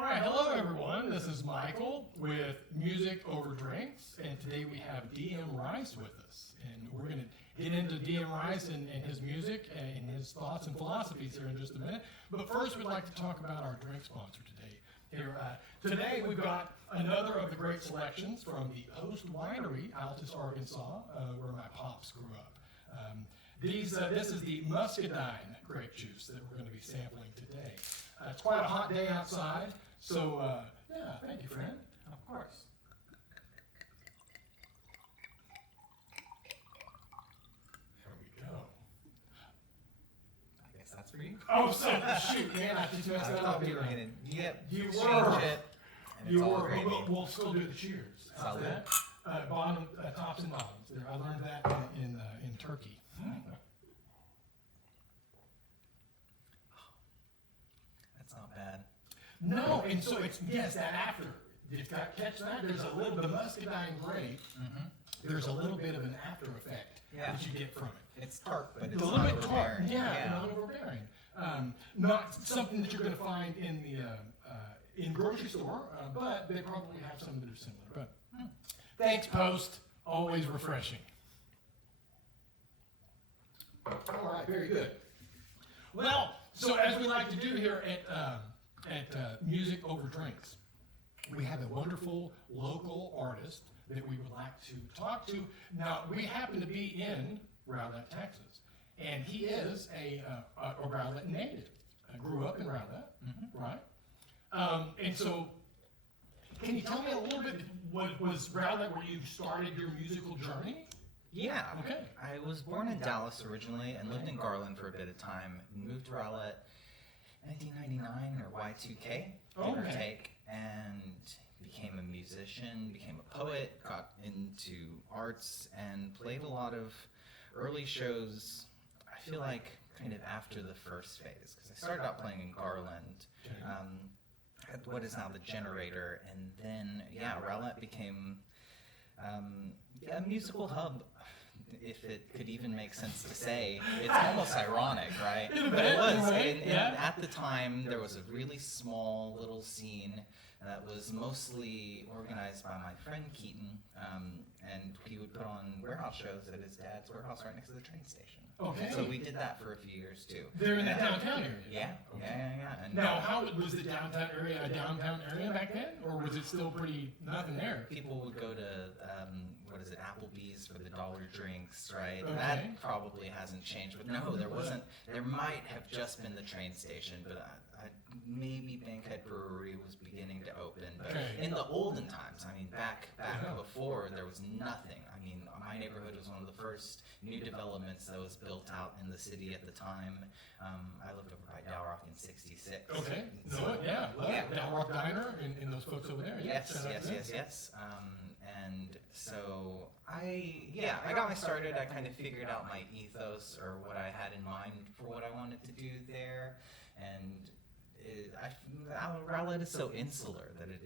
All right, hello everyone. This is Michael with Music Over Drinks, and today we have D.M. Rice with us. And we're going to get into D.M. Rice and his music and his thoughts and philosophies here in just a minute. But first, we'd like to talk about our drink sponsor today. Here, today we've got another of the great selections from the Host Winery, Altus, Arkansas, where my pops grew up. This is the Muscadine grape juice that we're going to be sampling today. It's quite a hot day outside, so yeah, thank you, friend. Of course. There we go. I guess that's for you. Oh, shoot, man, I just messed that up. You were gonna, You change were. it. And You it's all were. gravy. We'll still do the cheers. How's Solid. that? Bottom, tops and bottoms. There, I learned that in Turkey. That's not bad. No, and so it's, yes, that after. Did you catch that? There's a little bit of Muscadine grape. Mm-hmm. There's a little bit of an after effect Yeah. that you get from it. It's tart, but It's it's a little not bit tart, overbearing. yeah, not overbearing. Not something that you're going to find in the in grocery store, but they probably have some that are similar. But thanks, Post. Always refreshing. All right, very good. Well, so as we like to do here at Music Over Drinks, we have a wonderful local artist that we would like to talk to. Now, we happen to be in Rowlett, Texas, and he is a Rowlett native. I grew up in Rowlett, right? And so, can you tell me a little bit, what was Rowlett where you started your musical journey? Yeah. Okay. I was born in Dallas originally and lived in Garland for a bit of time. Moved to Rowlett 1999 or Y2K, give or Okay. take, and became a musician, became a poet, got into arts, and played a lot of early shows, I feel like kind of after the first phase, because I started out playing in Garland, at what is now the Generator, and then, Rowlett became a musical hub, if it could even make sense to say. It's almost ironic, right? But it was. And at the time, there was a really small little scene that was mostly organized by my friend Keaton, and he would put on warehouse shows at his dad's warehouse right next to the train station. Okay. So we did that for a few years too. They're in the downtown area? Yeah, Okay. yeah. And Now, how was the downtown area a downtown area back then, or was it still pretty nothing there? people would go to Applebee's for the dollar drinks, right? Okay. That probably hasn't changed, but no, there wasn't. There might have just been the train station, but maybe Bankhead Brewery was beginning to open. But Okay. in the olden times, I mean, back Yeah. before, there was nothing. I mean, my neighborhood was one of the first new developments that was built out in the city at the time. I lived over by Dow Rock in '66. Okay. So, No, yeah. Well, yeah. Down Rock Diner and those folks over there. Yeah, Yes, shout out to them. yes. And so I got me started. I kind of figured out my ethos or what I had in mind for what I wanted to do there. And Rowlett is so insular that it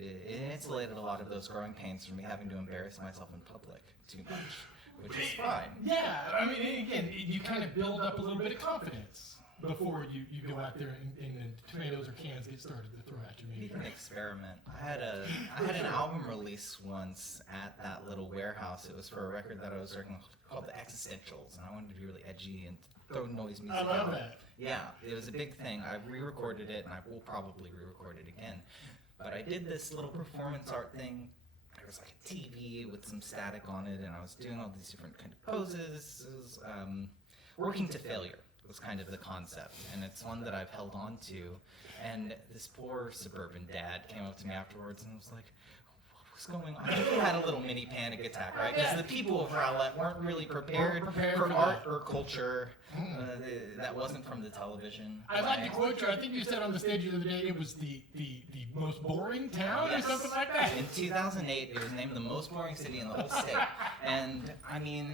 insulated a lot of those growing pains from me having to embarrass myself in public too much, which is fine. Yeah, I mean, again, you kind of build up a little bit of confidence before you go out there and tomatoes or cans get started to throw at you. You Maybe. can experiment. I had an album release once at that little warehouse. It was for a record that I was working on called The Existentials, and I wanted to be really edgy and throw noise music I love out. that. Yeah, it was a big thing. I re-recorded it, and I will probably re-record it again. But I did this little performance art thing. There was like a TV with some static on it, and I was doing all these different kind of poses. It was, working to failure was kind of the concept, and it's one that I've held on to. And this poor suburban dad came up to me afterwards and was like, "What was going on?" I think he had a little mini panic attack, right? Because the people of Rowlett weren't really prepared for art or culture that wasn't from the television. I'd like to quote you. I think you said on the stage the other day it was the most boring town or something like that. In 2008, it was named the most boring city in the whole state. And I mean,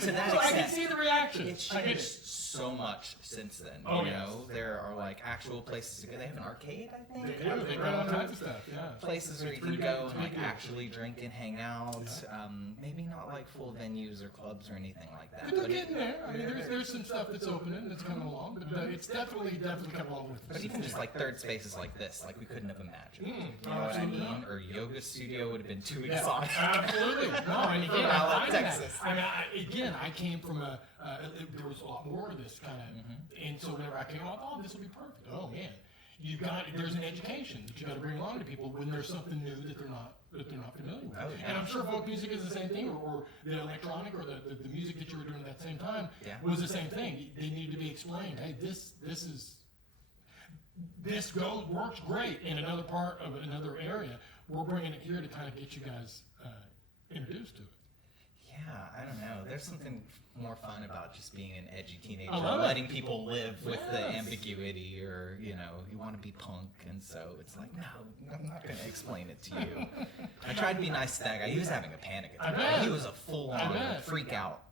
to that So I extent, can see the reaction. it's I changed get it. so much since then. Oh, you yes. know, there are like actual places to go. They have an arcade, I think. They do. They got all kinds of stuff. Yeah. Places where It's you can pretty go good. and like big deal. actually drink and hang out. Maybe not like full venues or clubs or anything like that. They're But getting there. I mean, there's some stuff that's opening, that's coming along, but it's definitely coming along with. But even just like third spaces like this, like we couldn't have imagined. You know what I absolutely mean? not. Or yoga studio would have been too Yeah, exotic. absolutely. No, and again, Rowlett, I find that. Texas. I mean, I came from there was a lot more of this kind of, and so whenever I came up, oh, this will be perfect. Oh man, there's an education that you got to bring along to people when there's something new that they're not familiar with. Oh, yeah. And I'm sure folk music is the same thing, or the electronic, or the music that you were doing at that same time Yeah. was the same thing. They need to be explained. Hey, this works great in another part of another area. We're bringing it here to kind of get you guys introduced to it. Yeah, I don't know. There's something more fun about just being an edgy teenager, I love it. letting people live with the Yes. ambiguity, or you want to be punk, and so it's like, no, I'm not going to explain it to you. I tried to be nice to that guy. He was having a panic I attack. bet. He was a I full-on bet. freak out,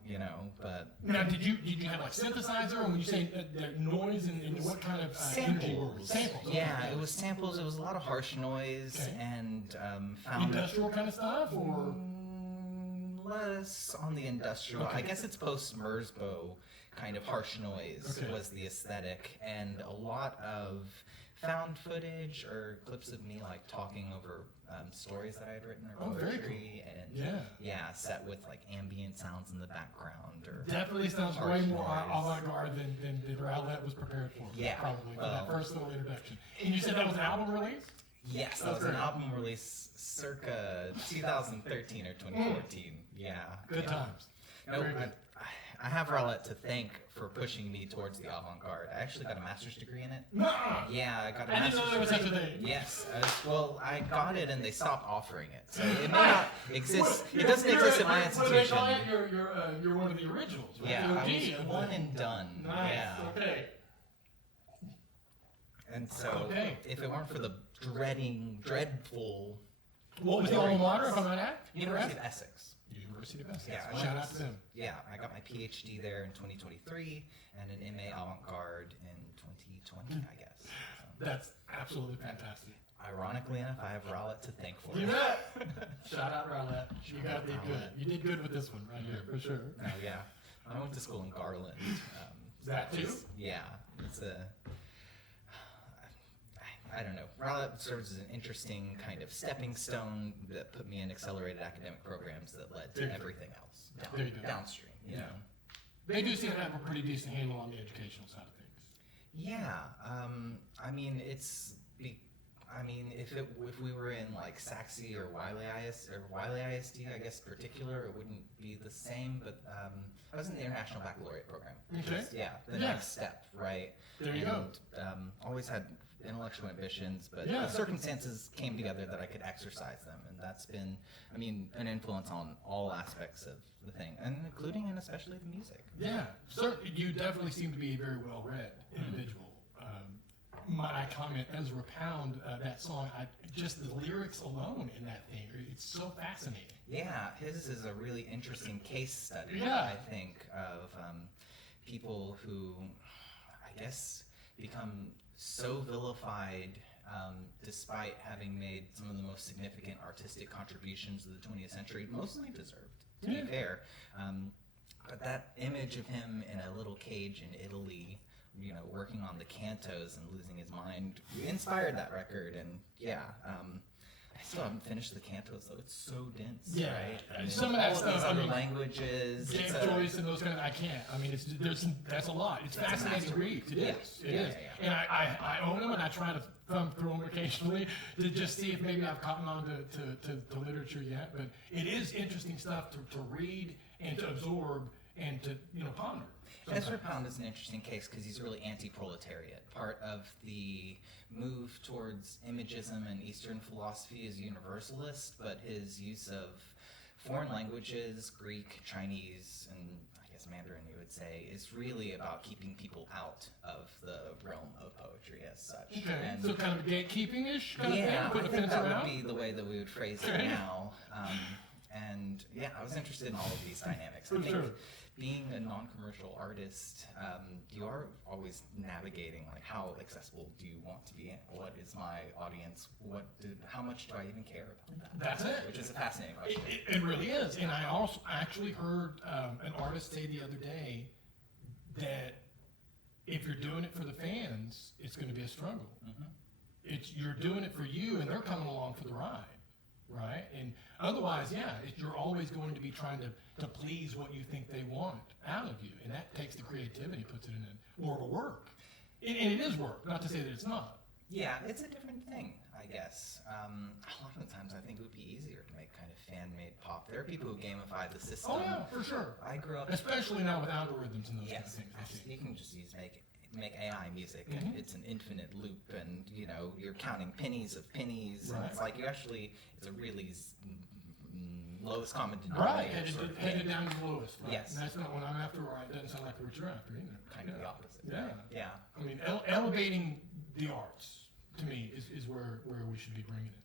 But Now, did you have like synthesizer, or when you say the noise, and what kind of energy were we? Samples. Okay. Yeah, it was samples. It was a lot of harsh noise Okay. and found Industrial kind of stuff, or less on the industrial. Okay. I guess it's post-Mersbo kind of harsh noise Okay. was the aesthetic, and a lot of found footage or clips of me like talking over stories that I had written or Oh, very poetry, and set with like ambient sounds in the background. Or definitely sounds way harsh more noise. avant-garde than Rowlett was prepared for. Yeah, Probably for well- that first little introduction. And you said that was an album release? Yes, that That's was an great. album release circa 2013 or 2014. Yeah. Good yeah. times. No, Very good. I have Rowlett to thank for pushing me towards the avant-garde. I actually got a master's degree in it. Nuh-uh. Yeah, I got a I master's didn't know there was such a degree. thing. Yes. Well, I got it and they stopped offering it. So it may not exist. It doesn't exist in my What do they institution. call it? You're one of the originals, right? Yeah, The I OG was of one the- and done. Nice. Yeah. Okay. And so Okay. if it weren't for the dreadful What was the alma mater, if I'm not at? University of Essex. University of Essex. Yeah, I Shout went- out to them. Yeah, I got my PhD there in 2023 and an MA avant-garde in 2020, I guess. So, That's absolutely fantastic. ironically enough, I have Rowlett to thank for You it. bet. Shout out Rowlett. You got did good. You did good with this one right here, for sure. Oh yeah, I went to school in Garland. That too? Yeah, it's a. I don't know. Rowlett serves as an interesting kind of stepping stone that put me in accelerated academic programs that led There you to go. everything else There you go. downstream. You know. They do seem to have a pretty decent handle on the educational side of things. Yeah, I mean, if we were in like Saxe or Wiley ISD, I guess particular, it wouldn't be the same. But I was in the International Baccalaureate program. Which Okay. is, the Yeah. next step, right? There you go. Always had intellectual ambitions, but Yeah. the circumstances came together that I could exercise them, and that's been, an influence on all aspects of the thing, and including and especially the music. Yeah, certainly. You definitely seem to be a very well-read individual. Might I comment, Ezra Pound, that song, just the lyrics alone in that thing, it's so fascinating. Yeah, his is a really interesting case study, Yeah. I think, of people who, I guess, become so vilified despite having made some of the most significant artistic contributions of the 20th century, mostly deserved, to Yeah. be fair. But that image of him in a little cage in Italy, working on the cantos and losing his mind, inspired that record. And I still haven't finished the cantos, though. It's so dense, Yeah. right? And some of that all stuff, these I other mean, languages. James it's a- Joyce and those kind of, I can't. I mean, that's a lot. It's That's a fascinating to read. masterpiece. It Yeah. is. It Yeah, is. yeah, yeah. And I own them, and I try to thumb through them occasionally to just see if maybe I've caught on to literature yet. But it is interesting stuff to read and to absorb and to ponder. Ezra Pound is an interesting case because he's really anti-proletariat. Part of the move towards imagism and Eastern philosophy is universalist, but his use of foreign languages, Greek, Chinese, and I guess Mandarin, you would say, is really about keeping people out of the realm of poetry as such. Okay, And so kind of gatekeeping-ish kind of yeah, thing, put I a think fence that around. would be the way that we would phrase it Okay. now. And yeah, I was interested in all of these dynamics. I For think sure. being a non-commercial artist, you are always navigating like how accessible do you want to be? What is my audience? How much do I even care about that? That's it. Which is a fascinating question. It really is. And I also actually heard an artist say the other day that if you're doing it for the fans, it's going to be a struggle. You're doing it for you, and they're coming along for the ride, right? And otherwise, you're always going to be trying to please what you think they want out of you, and that takes the creativity, puts it in more of a work. And it is work, not to say that it's not. Yeah, it's a different thing, I guess. A lot of the times I think it would be easier to make kind of fan-made pop. There are people who gamify the system. Oh yeah, for sure. I grew up... Especially now with algorithms and those kind of Yes, things. I see. you can just make AI music, and it's an infinite loop, and you're counting pennies of pennies, and it's like it's a really lowest common denominator. Right, headed down to the lowest. Right? Yes. And that's not what I'm after, or it doesn't sound like what you're after either. Kind of the opposite. Yeah. Yeah. I mean, elevating the arts, to me, is where we should be bringing it.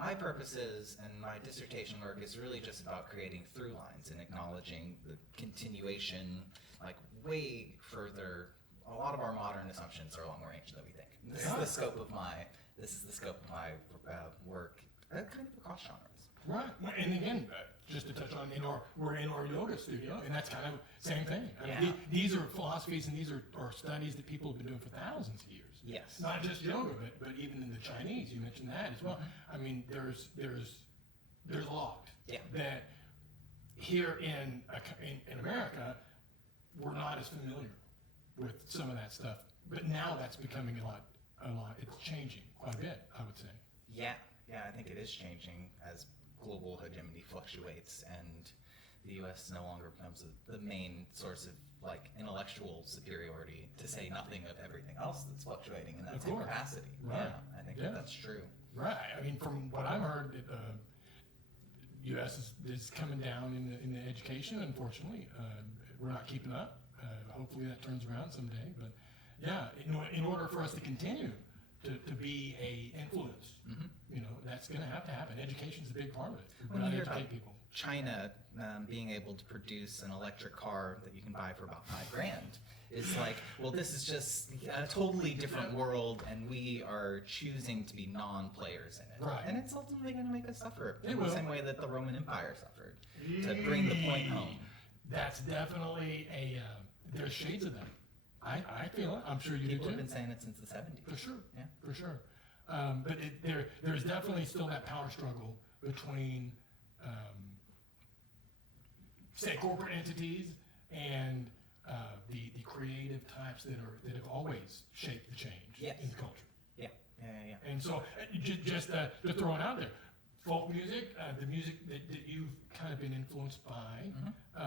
My purposes and my dissertation work is really just about creating through lines and acknowledging the continuation, like way further. A lot of our modern assumptions are a lot more ancient than we think. This is the scope of my work, kind of across genres. Right, and again, just to touch on, we're in our yoga studio, and that's kind of the same thing. I mean, these are philosophies, and these are studies that people have been doing for thousands of years. Yes. Not just yoga, but even in the Chinese, you mentioned that as well. I mean, there's a lot that here in America, we're not as familiar with some of that stuff. But now that's becoming a lot. It's changing quite a bit, I would say. Yeah, I think it is changing as global hegemony fluctuates, and the U.S. no longer becomes the main source of like intellectual superiority, to say nothing of everything else that's fluctuating in that same capacity. Right. Yeah, I think that's true. Right. I mean, from what I've heard, U.S. is coming down in the education. Unfortunately, we're not keeping up. Hopefully that turns around someday. But yeah, in order for us to continue to be a influence, that's going to happen. Education's a big part of it. We've got to educate people. China being able to produce an electric car that you can buy for about $5,000 is like, well, this is just a totally different world, and we are choosing to be non-players in it. Right. And it's ultimately going to make us suffer It in will. the same way that the Roman Empire suffered, to bring the point home. That's definitely there's shades of that. I feel it. I'm sure you People do have too. been saying it since the 70s. For sure. Yeah. For sure. But there's definitely still that power struggle between, say, corporate entities and the creative types that have always shaped the change in the culture. Yeah. And so, just throwing out there, folk music, the music that you've kind of been influenced by,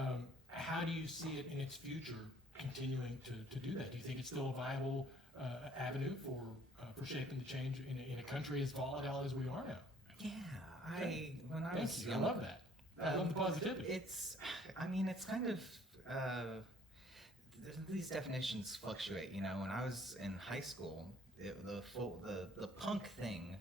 how do you see it in its future continuing to do that? Do you think it's still a viable avenue for shaping the change in a country as volatile as we are now? Yeah, when I was I young, love that. I love the positivity. It's kind of, these definitions fluctuate, when I was in high school, the punk thing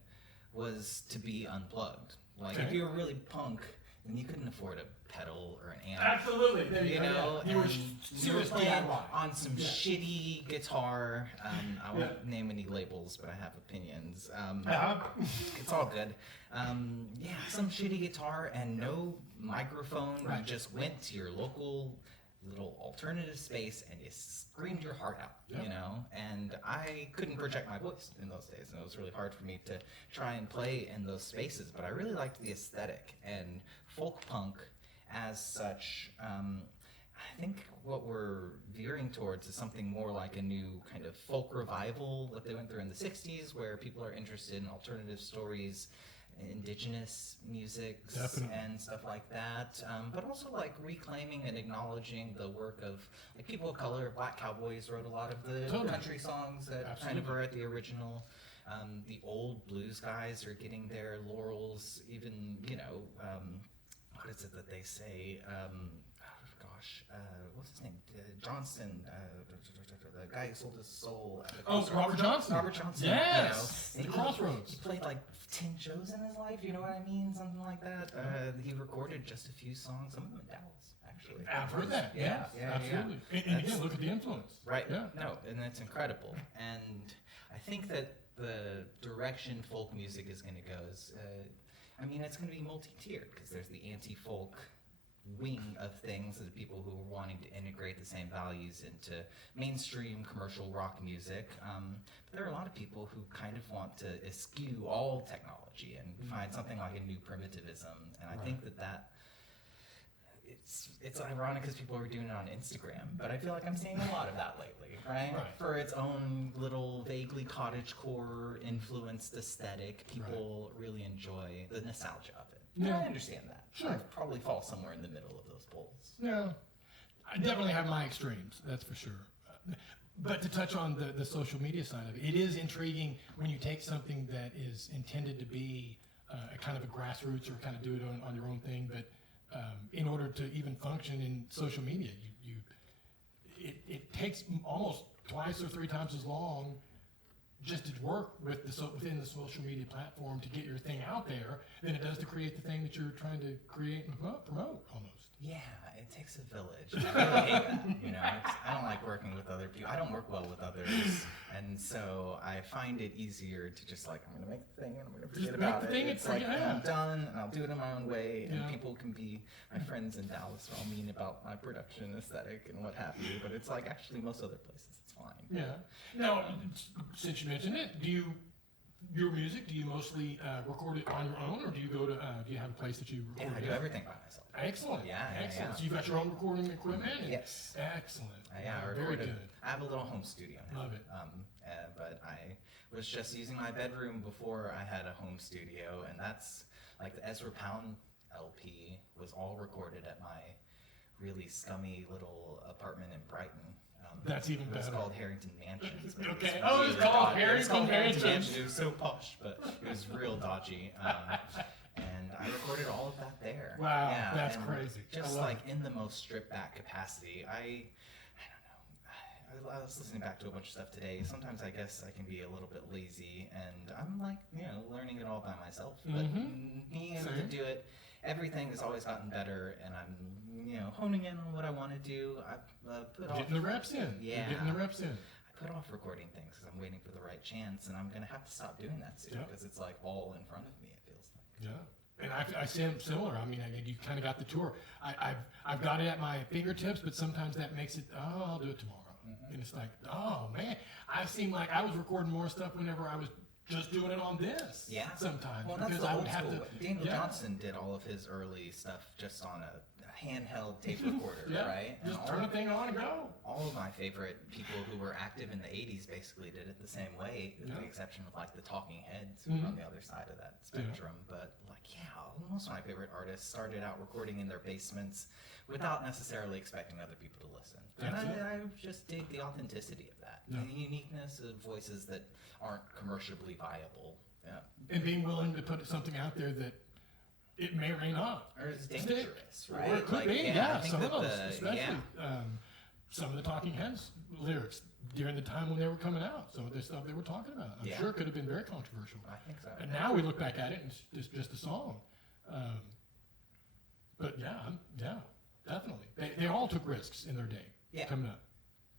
was to be unplugged. Like, if you were really punk, then you couldn't afford a pedal or an amp. Absolutely. There you know, go. You were and you were serious playing DIY. on some shitty guitar. I won't name any labels, but I have opinions. It's all good. Some shitty guitar and no microphone. Right. You just went to your local little alternative space and you screamed your heart out, and I couldn't project my voice in those days, and it was really hard for me to try and play in those spaces, but I really liked the aesthetic, and folk punk as such, I think what we're veering towards is something more like a new kind of folk revival, what they went through in the 60s, where people are interested in alternative stories, indigenous music and stuff like that, but also like reclaiming and acknowledging the work of like people of color. Black Cowboys wrote a lot of the country songs that kind of are at the original. The old blues guys are getting their laurels, even what is it that they say? what's his name? Johnson, the guy who sold his soul at the Oh, Crossroads. Robert Johnson. Robert Johnson. Yes. You know, The Crossroads. He played like 10 shows in his life. You know what I mean? Something like that. He recorded just a few songs. Some of them in Dallas, actually. I've heard that. Yeah, Absolutely. And again, look at the influence. Right. Yeah. No, and it's incredible. And I think that the direction folk music is going to go is, it's going to be multi-tiered because there's the anti-folk wing of things, of people who are wanting to integrate the same values into mainstream commercial rock music. But there are a lot of people who kind of want to eschew all technology and find something like a new primitivism. And I think that it's ironic because people are doing it on Instagram, but I feel like I'm seeing a lot of that lately, right? For its own little vaguely cottagecore influenced aesthetic, people really enjoy the nostalgia of it. Yeah. I understand that. Sure. I probably fall somewhere in the middle of those poles. Yeah. I definitely have my extremes, that's for sure. But to touch on the social media side of it, it is intriguing when you take something that is intended to be a kind of a grassroots or kind of do it on your own thing, but in order to even function in social media, it takes almost twice or three times as long just to work with within the social media platform to get your thing out there than it does to create the thing that you're trying to create and promote almost. Yeah, it takes a village. I really hate that. I don't like working with other people. I don't work well with others, and so I find it easier to just I'm going to make the thing and I'm going to forget about it. It's like I'm done and I'll do it in my own way, and people can be my friends in Dallas are all mean about my production aesthetic and what have you, but it's actually most other places it's fine. Yeah. Now, since you mentioned it, your music, do you mostly record it on your own, or do you go to, do you have a place that you record I do everything by myself. Excellent. Excellent. Yeah. So you've got your own recording equipment? Yes. Excellent. I Very good. I have a little home studio now. Love it. But I was just using my bedroom before I had a home studio, and that's the Ezra Pound LP was all recorded at my really scummy little apartment in Brighton. That's even better. It was called Harrington Mansions. Okay. Oh, it's called Harrington Mansions. It was so posh, but it was real dodgy. And I recorded all of that there. Wow, yeah, that's and crazy. Just in the most stripped back capacity. I don't know. I was listening back to a bunch of stuff today. Sometimes I guess I can be a little bit lazy, and I'm learning it all by myself. But being able to do it, everything has always gotten better, and I'm honing in on what I want to do. I put off getting the reps in. Yeah, you're getting the reps in. I put off recording things because I'm waiting for the right chance, and I'm gonna have to stop doing that soon because it's all in front of me. It feels like. Yeah, and I see them similar. You kind of got the tour. I've got it at my fingertips, but sometimes that makes it. Oh, I'll do it tomorrow, and it's like, oh man, I seem like I was recording more stuff whenever I was just doing it on this. Yeah. Sometimes well, because I would have to. Daniel Johnson did all of his early stuff just on a handheld tape recorder, right? Just turn the thing on and go. All of my favorite people who were active in the 80s basically did it the same way, with the exception of the Talking Heads who were on the other side of that spectrum. But most of my favorite artists started out recording in their basements without necessarily expecting other people to listen. And I just dig the authenticity of that, the uniqueness of voices that aren't commercially viable. Yeah. And being willing to put something out there that it may or may not. Or it's dangerous, right? Or it could be, some of those, especially some of the Talking Heads lyrics during the time when they were coming out, some of the stuff they were talking about. I'm sure it could have been very controversial. I think so. And now we look back at it and it's just a song. But definitely. They all took risks in their day coming up.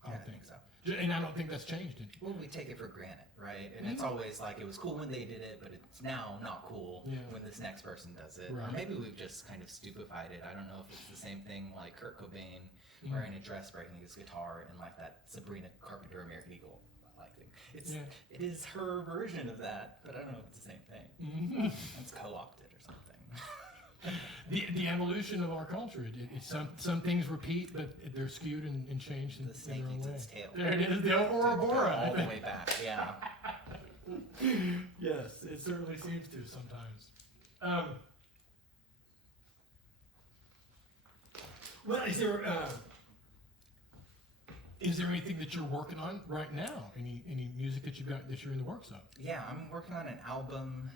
I think so. And I don't think that's changed any. Well, we take it for granted, right? And it's always it was cool when they did it, but it's now not cool when this next person does it. Right. Or maybe we've just kind of stupefied it. I don't know if it's the same thing like Kurt Cobain wearing a dress, breaking his guitar, and that Sabrina Carpenter American Eagle thing. It is her version of that, but I don't know if it's the same thing. It's co-opted or something. The evolution of our culture. Some things repeat, but they're skewed and changed in The snake their own eats way. its tail. There it is, the Ouroboros. All the way back, yeah. Yes, it certainly seems to sometimes. Well, is there anything that you're working on right now? Any music that you're in the works of? Yeah, I'm working on an album.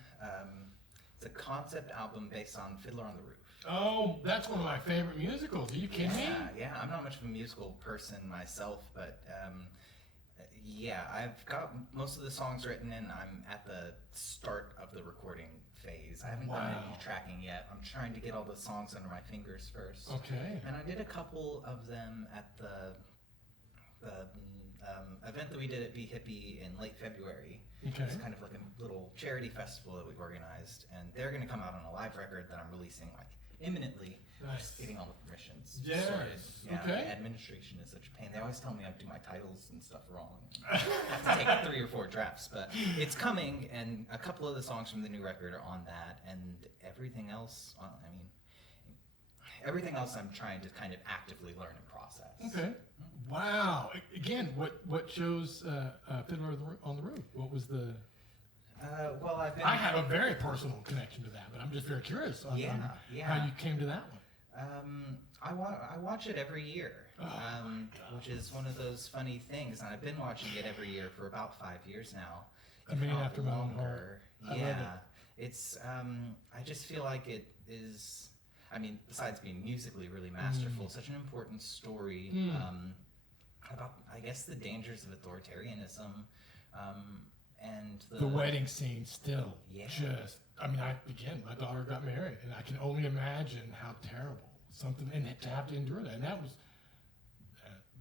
It's a concept album based on Fiddler on the Roof. Oh, that's one of my favorite musicals. Are you kidding me? Yeah. I'm not much of a musical person myself, but yeah, I've got most of the songs written, and I'm at the start of the recording phase. I haven't done any tracking yet. I'm trying to get all the songs under my fingers first. Okay. And I did a couple of them at the event that we did at Bee Hippy in late February. Okay. It's kind of like a little charity festival that we organized, and they're going to come out on a live record that I'm releasing like imminently. Nice. Getting all the permissions Yes. sorted. Yeah, Okay. the administration is such a pain. They always tell me I do my titles and stuff wrong. I have to take 3 or 4 drafts, but it's coming, and a couple of the songs from the new record are on that, and everything else. Well, I mean, everything else I'm trying to kind of actively learn and process. Okay. Wow. Again, what shows Fiddler on the Roof? What was the? Well, I've been. I have a very personal connection to that, but I'm just very curious on how you came to that one. I watch it every year, which is one of those funny things, and I've been watching it every year for about 5 years now. A Man After My Own Heart. I love it. It's I just feel like it is. I mean, besides being musically really masterful, such an important story about, I guess, the dangers of authoritarianism, and The wedding scene still Yeah. just. I mean, my daughter got married, and I can only imagine how terrible something, and to have to endure that. And that was,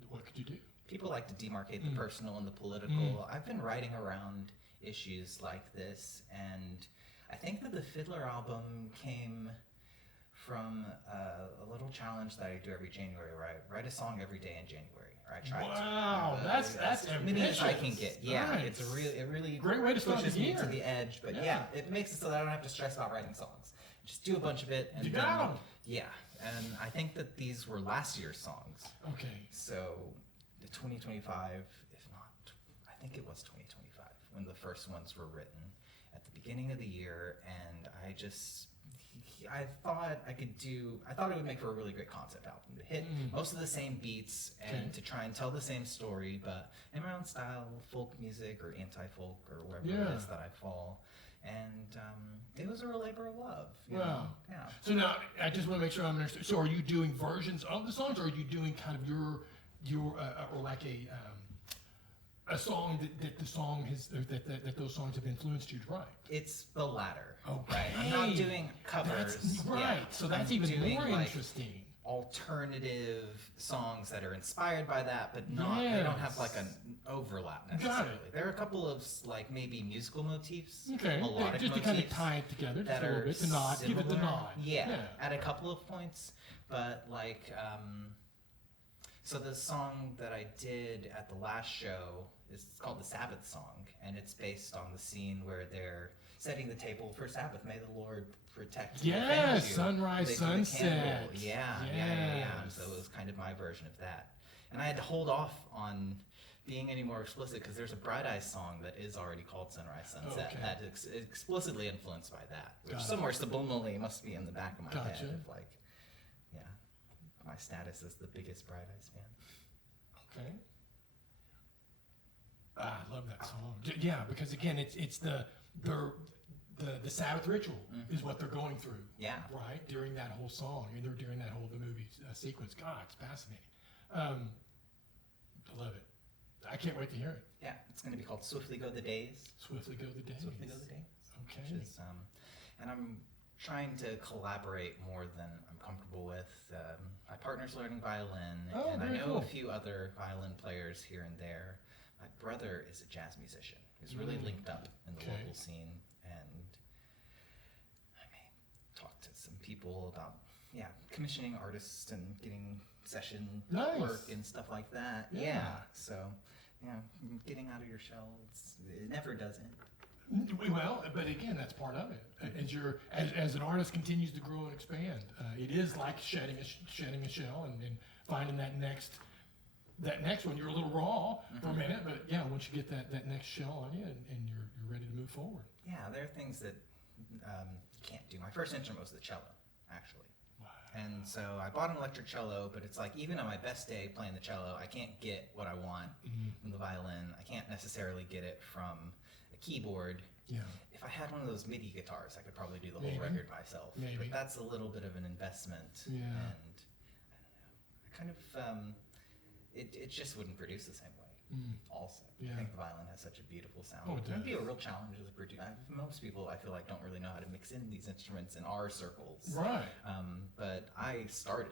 what could you do? People like to demarcate the personal and the political. I've been writing around issues like this, and I think that the Fiddler album came from a little challenge that I do every January, where I write a song every day in January. Or I try to. Wow, that's as many as I can ambitious. get. Yeah, Nice. it's it really Great way to start pushes the me year. to the edge. But yeah, it makes it so that I don't have to stress about writing songs. Just do a bunch of it, and You got 'em. Yeah, and I think that these were last year's songs. Okay. So, the 2025, if not, I think it was 2025 when the first ones were written at the beginning of the year, and I thought it would make for a really great concept album to hit most of the same beats and to try and tell the same story, but in my own style, folk music or anti-folk or wherever it is that I fall. And it was a real labor of love. You know? Yeah. So now, I just want to make sure I'm understanding. So are you doing versions of the songs, or are you doing kind of your or like a song that the song has, or that those songs have influenced you to write? It's the latter. Okay. Right? I'm not doing covers. That's right. Yeah. So that's I'm even doing, more like, interesting. alternative songs that are inspired by that, but not they don't have like an overlap necessarily. There are a couple of like maybe musical motifs, Okay. melodic Just to motifs kind of tie it together, just that a little are bit, to nod, give it the similar. nod. Yeah, at a couple of points, but like so the song that I did at the last show is called the Sabbath song, and it's based on the scene where they're setting the table for Sabbath. May the Lord protect and defend Yes, you. sunrise, They do the candle. sunset. Yeah. Yes. So it was kind of my version of that. And I had to hold off on being any more explicit because there's a Bright Eyes song that is already called Sunrise, Sunset Okay. that is explicitly influenced by that, which Gotcha. somewhere subliminally must be in the back of my Gotcha. head of like, yeah, my status as the biggest Bright Eyes fan. Okay. I love that song. Yeah, because again, it's the Sabbath ritual is what they're going through. Yeah. Right during that whole song, and they're during that whole the movie sequence. God, it's fascinating. I love it. I can't wait to hear it. Yeah, it's going to be called Swiftly Go the Days. Swiftly go the days. Swiftly Go the Days. Okay. Which is, and I'm trying to collaborate more than I'm comfortable with. My partner's learning violin, Oh, and I very know cool. a few other violin players here and there. My brother is a jazz musician. He's really linked up in the local scene, and I may talk to some people about commissioning artists and getting session Nice. work and stuff like that. Yeah. So getting out of your shell, it never does end. Well, but again, that's part of it. As an artist continues to grow and expand, it is like shedding a shell and finding that next one. You're a little raw for a minute, but yeah, once you get that next shell on you, and you're ready to move forward. Yeah, there are things that you can't do. My first instrument was the cello, actually. Wow. And so I bought an electric cello, but it's like even on my best day playing the cello, I can't get what I want from the violin. I can't necessarily get it from a keyboard. Yeah. if I had one of those MIDI guitars, I could probably do the Maybe. whole record myself. Maybe. But that's a little bit of an investment. Yeah. And I don't know. I kind of, it just wouldn't produce the same way. Also, Yeah. I think the violin has such a beautiful sound. Oh, it It'd be a does. real challenge as a producer. Most people, I feel like, don't really know how to mix in these instruments in our circles. Right. But I started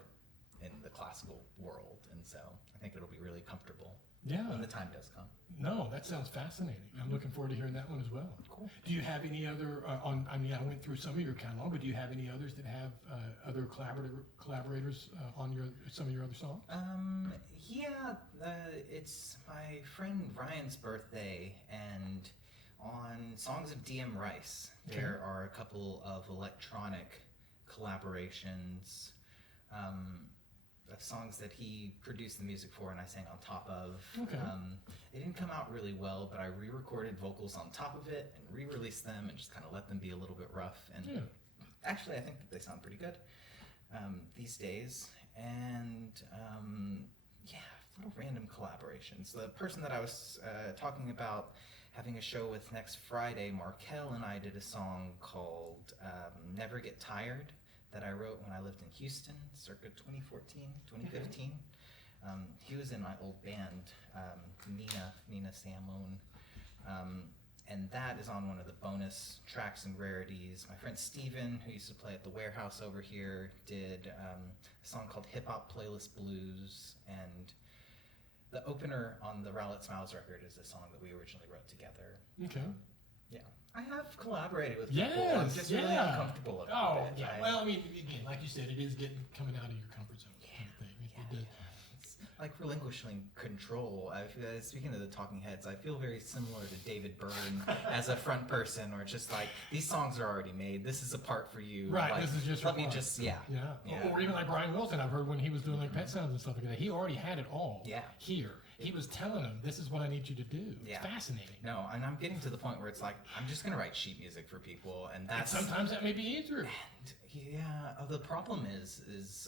in the classical world, and so I think it'll be really comfortable Yeah. when the time does come. No, that sounds fascinating. I'm looking forward to hearing that one as well. Cool. Do you have any other, I mean, I went through some of your catalog, but do you have any others that have other collaborators on some of your other songs? Yeah, it's my friend Ryan's birthday, and on Songs of D.M. Rice, Okay. there are a couple of electronic collaborations of songs that he produced the music for and I sang on top of. Okay. They didn't come out really well, but I re-recorded vocals on top of it and re-released them and just kind of let them be a little bit rough. And Yeah. actually, I think that they sound pretty good these days. And yeah, little random collaborations. The person that I was talking about having a show with next Friday, Markel and I did a song called Never Get Tired that I wrote when I lived in Houston, circa 2014, 2015. He was in my old band, Nina Samone. And that is on one of the bonus tracks and rarities. My friend Steven, who used to play at the Warehouse over here, did a song called Hip Hop Playlist Blues. And the opener on the Rowlett Smiles record is a song that we originally wrote together. Okay. Yeah. I have collaborated with people. Yes, I'm just really yeah. uncomfortable about Oh, it. yeah. Well, I mean, again, like you said, it is coming out of your comfort zone kind of thing. It does. It's like relinquishing control. Speaking of the Talking Heads, I feel very similar to David Byrne as a front person, where it's just like, these songs are already made. This is a part for you. Right, Like, this is just let your me part. just, yeah. Yeah. Or even like Brian Wilson, I've heard when he was doing like Pet Sounds and stuff like that, he already had it all Yeah. here. He was telling them, this is what I need you to do. Yeah. It's fascinating. No, and I'm getting to the point where it's like, I'm just going to write sheet music for people, and And that's... sometimes that may be easier. And, yeah, the problem is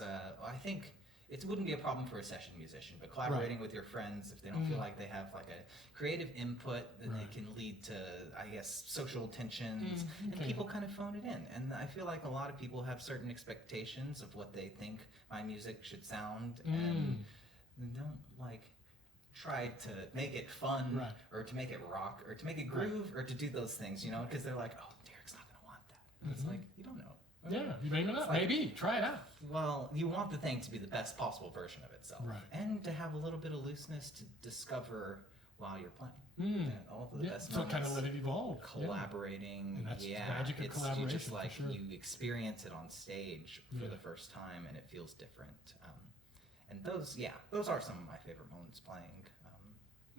I think it wouldn't be a problem for a session musician, but collaborating with your friends, if they don't feel like they have like a creative input, then Right. it can lead to, I guess, social tensions, and okay. people kind of phone it in. And I feel like a lot of people have certain expectations of what they think my music should sound, and don't like try to make it fun, Right. or to make it rock, or to make it groove, or to do those things, you know, because they're like, oh, Derek's not gonna want that. And it's like, you don't know. Yeah, you may not. like- Maybe. Try it out. Well, you want the thing to be the best possible version of itself, Right. and to have a little bit of looseness to discover while you're playing. Mm. And all of the Yeah, best so moments, kind of let it evolve. Yeah. collaborating. And that's the yeah, magic of it's you collaboration, just for like sure. you experience it on stage for Yeah. the first time, and it feels different. And those are some of my favorite moments playing.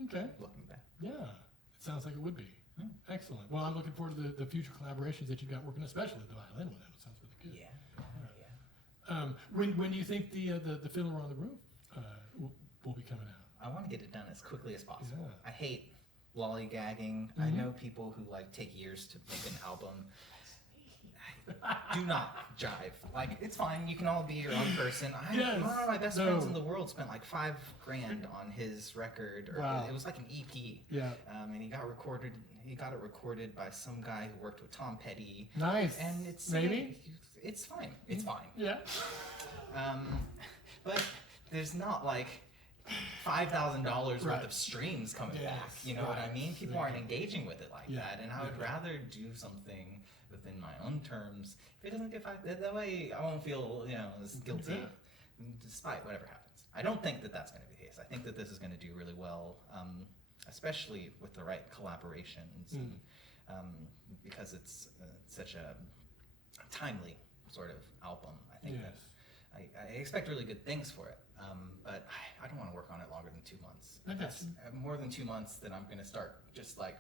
Okay. Looking back. Yeah. It sounds like it would be. Excellent. Well, I'm looking forward to the future collaborations that you've got working, especially the violin one. That sounds really good. Yeah. When do you think the Fiddler on the Roof will be coming out? I want to get it done as quickly as possible. Yeah. I hate lollygagging. I know people who like take years to make an album. Do not jive. Like, it's fine. You can all be your own person. Yes. One of my best No. friends in the world spent like $5,000 on his record. Or Wow. It was like an EP. Yeah. And he got it recorded by some guy who worked with Tom Petty. Nice. And it's Maybe? it's fine. It's fine. Yeah. But there's not like $5,000 Right. worth of streams coming Yes, back. You know what I right. mean? People aren't engaging with it like Yeah, that, and I would rather do something within my own terms. If it doesn't get that way, I won't feel as guilty, Yeah. despite whatever happens. I don't think that that's going to be the case. I think that this is going to do really well, especially with the right collaborations, and, because it's such a timely sort of album. I think Yes. that I expect really good things for it, but I don't want to work on it longer than 2 months. I If got it's more than 2 months, then I'm going to start just like,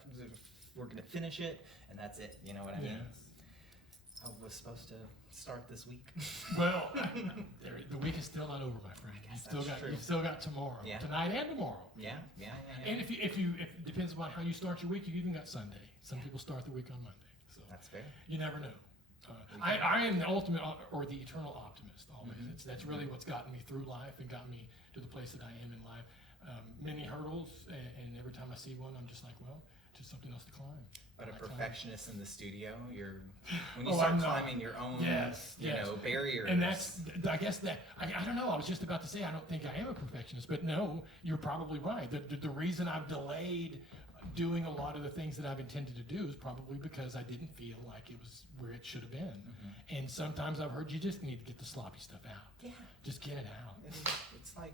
we're going to finish it, and that's it. You know what I mean? Yes. I was supposed to start this week. Well, the week is still not over, my friend. guess that's true. You've still got tomorrow, Yeah. tonight and tomorrow. Yeah. And if it depends upon how you start your week, you even got Sunday. Some people start the week on Monday, so That's fair. you never know. I am the ultimate or the eternal optimist always. That's really what's gotten me through life and gotten me to the place that I am in life. Many hurdles, and every time I see one, I'm just like, well, just something else to climb. But a I climb perfectionist in the studio. When you Oh, start I'm not. climbing your own, Yes, yes. barriers. And I guess that, I don't know, I was just about to say, I don't think I am a perfectionist, but no, you're probably right. The reason I've delayed doing a lot of the things that I've intended to do is probably because I didn't feel like it was where it should have been. Mm-hmm. And sometimes I've heard you just need to get the sloppy stuff out. Yeah. Just get it out. It's like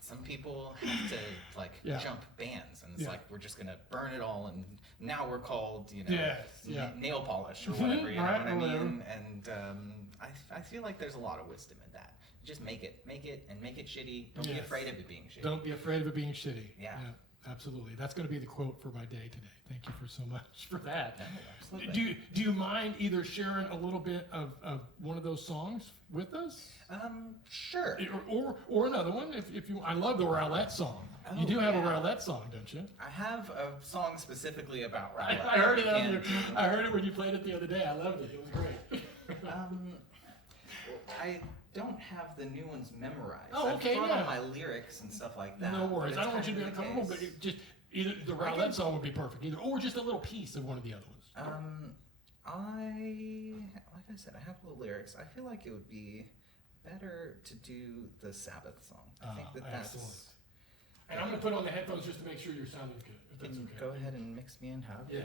some people have to Yeah. jump bands, and it's Yeah. like we're just gonna burn it all, and now we're called Yes, yeah. nail polish or whatever. You know Right, what I or whatever. mean? And I feel like there's a lot of wisdom in that. Just make it, and make it shitty. Don't be Yes. afraid of it being shitty. Don't be afraid of it being shitty. Yeah. Absolutely. That's going to be the quote for my day today. Thank you for so much for that. No, absolutely. Do you mind either sharing a little bit of one of those songs with us? Sure. Or another one if you. I love the Rowlett song. Oh, You do have yeah. a Rowlett song, don't you? I have a song specifically about I Rowlett. heard it and, I heard it when you played it the other day. I loved it. It was great. I don't have the new ones memorized. Oh, okay, I've thought yeah. on my lyrics and stuff like that. No worries. but I it's don't want you to be kind of the uncomfortable, but case. it just either the Rowlett song would be perfect, or just a little piece of one of the other ones. Like I said, I have the lyrics. I feel like it would be better to do the Sabbath song. I think that's. Excellent. And I'm going to put on the headphones just to make sure you're sounding good. If that's Can you okay. go ahead and mix me in? How? Yes.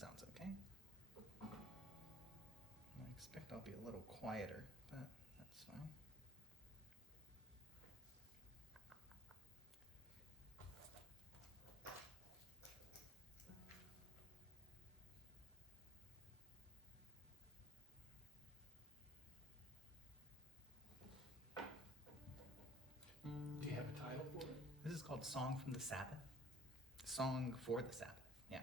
Sounds okay. I expect I'll be a little quieter, but that's fine. Do you have a title for it? This is called Song from the Sabbath. Song for the Sabbath. Yeah.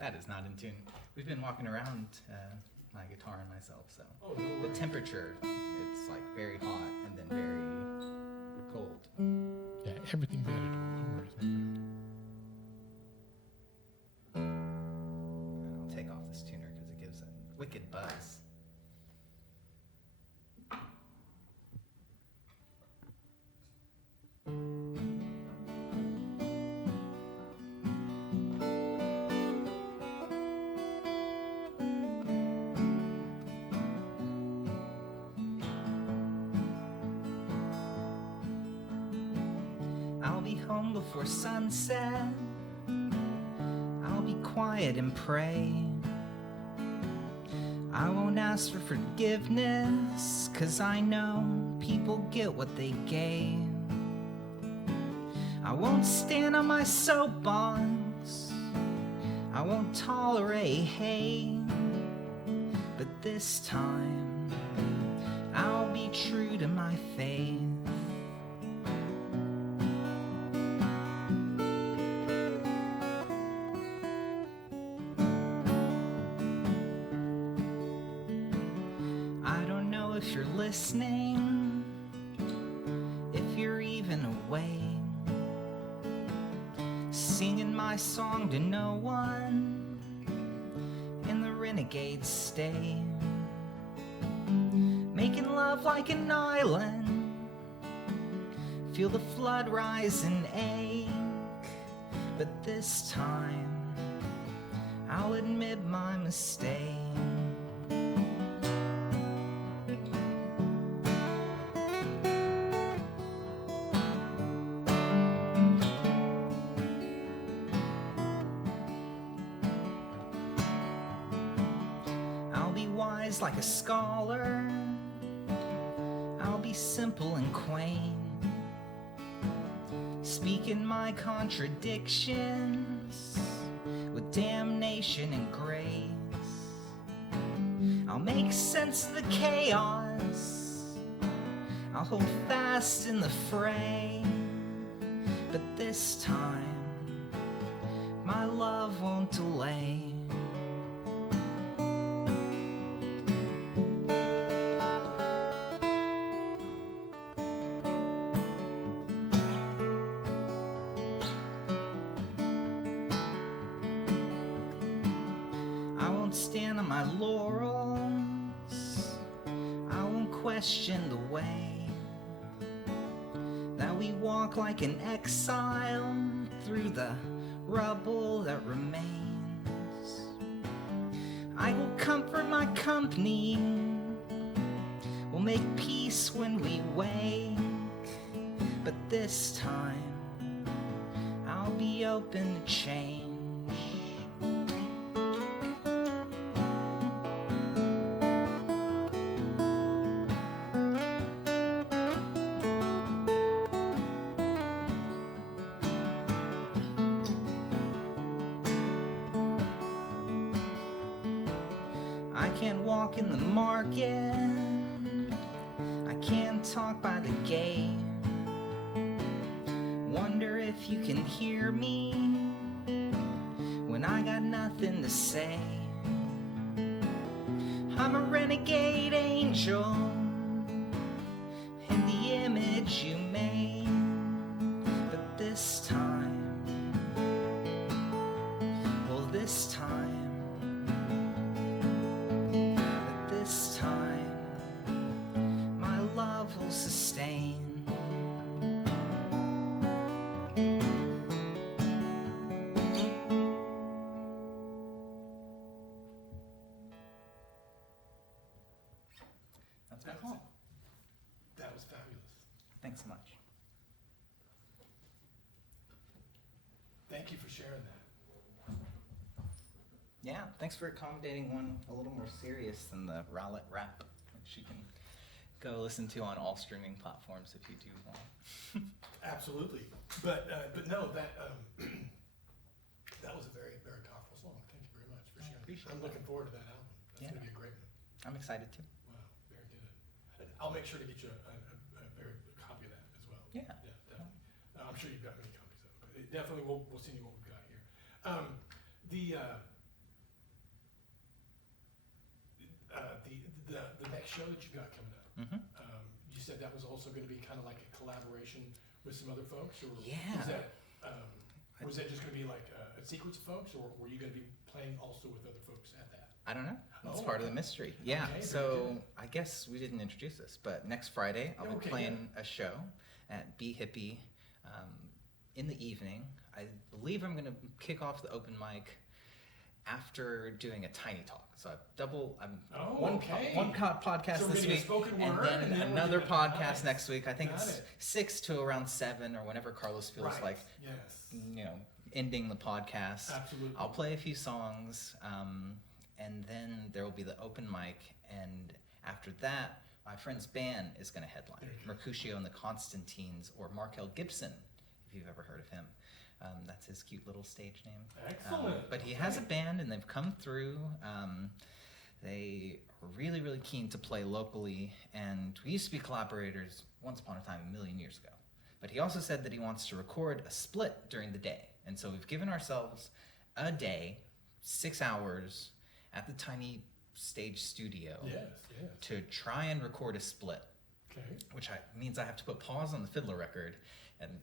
That is not in tune. We've been walking around my guitar and myself, so Oh, no the worries. temperature, it's like very hot and then very cold. Yeah, everything's editable. No worries, my friend. I'll take off this tuner because it gives a wicked buzz. I'll be home before sunset. I'll be quiet and pray. I won't ask for forgiveness, 'cause I know people get what they gave. I won't stand on my soapbox. I won't tolerate hate. But this time, I'll be true to my faith. I don't know if you're listening, if you're even awake, singing my song to no one in the renegade state, making love like an island, feel the flood rise and ache. But this time, I'll admit my mistake. I'll be wise like a scholar. I'll be simple and quaint, speaking my contradictions with damnation and grace. I'll make sense of the chaos. I'll hold fast in the fray. But this time, my love won't delay. stand on my laurels. I won't question the way that we walk like an exile through the rubble that remains. I will comfort my company. We'll make peace when we wake. But this time, I'll be open to change. I can't walk in the market. I can't talk by the gate. Wonder if you can hear me when I got nothing to say. I'm a renegade angel in the image you made. But this time, well, this time, my love will sustain. That's my poem. That was fabulous. Thanks so much. Thank you for sharing that. Yeah, thanks for accommodating one a little more serious than the Rowlett rap, which you can go listen to on all streaming platforms if you do want. Absolutely. But no, that that was a very, very powerful song. Thank you very much for sharing. Appreciate I'm it. looking forward to that album. That's Yeah. going to be a great one. I'm excited too. Wow, very good. I'll make sure to get you a very copy of that as well. Yeah. Definitely. I'm sure you've got many copies of it, but definitely we'll send you what we've got here. The next show that you've got coming up, Mm-hmm. you said that was also going to be kind of like a collaboration with some other folks, or Yeah. was that just going to be like a sequence of folks, or were you going to be playing also with other folks at that? I don't know. It's Oh, part of okay. the mystery. Yeah. Okay, very So good. I guess we didn't introduce this, but next Friday I'll be Okay, playing a show at Bee Hippy in the evening. I believe I'm going to kick off the open mic after doing a tiny talk. So I'm Oh, one okay. podcast So we're this getting a week, spoken and word, then and then we're another doing- podcast nice. next week. I think Got it's it. 6 to around 7 or whenever Carlos feels Right. like, Yes. ending the podcast. Absolutely. I'll play a few songs, and then there will be the open mic, and after that, my friend's band is going to headline. There you go. Mercutio and the Constantines, or Markel Gibson, if you've ever heard of him. That's his cute little stage name. Excellent. But he has a band, and they've come through. They are really, really keen to play locally, and we used to be collaborators once upon a time, a million years ago. But he also said that he wants to record a split during the day. And so we've given ourselves a day, 6 hours, at the tiny stage studio Yes. to try and record a split, Okay. which means I have to put pause on the Fiddler record and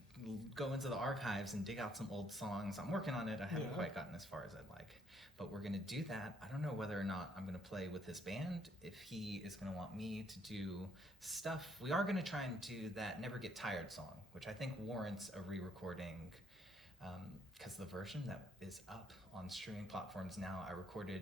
go into the archives and dig out some old songs. I'm working on it. I haven't Yeah. quite gotten as far as I'd like. But we're going to do that. I don't know whether or not I'm going to play with his band, if he is going to want me to do stuff. We are going to try and do that Never Get Tired song, which I think warrants a re-recording, because the version that is up on streaming platforms now, I recorded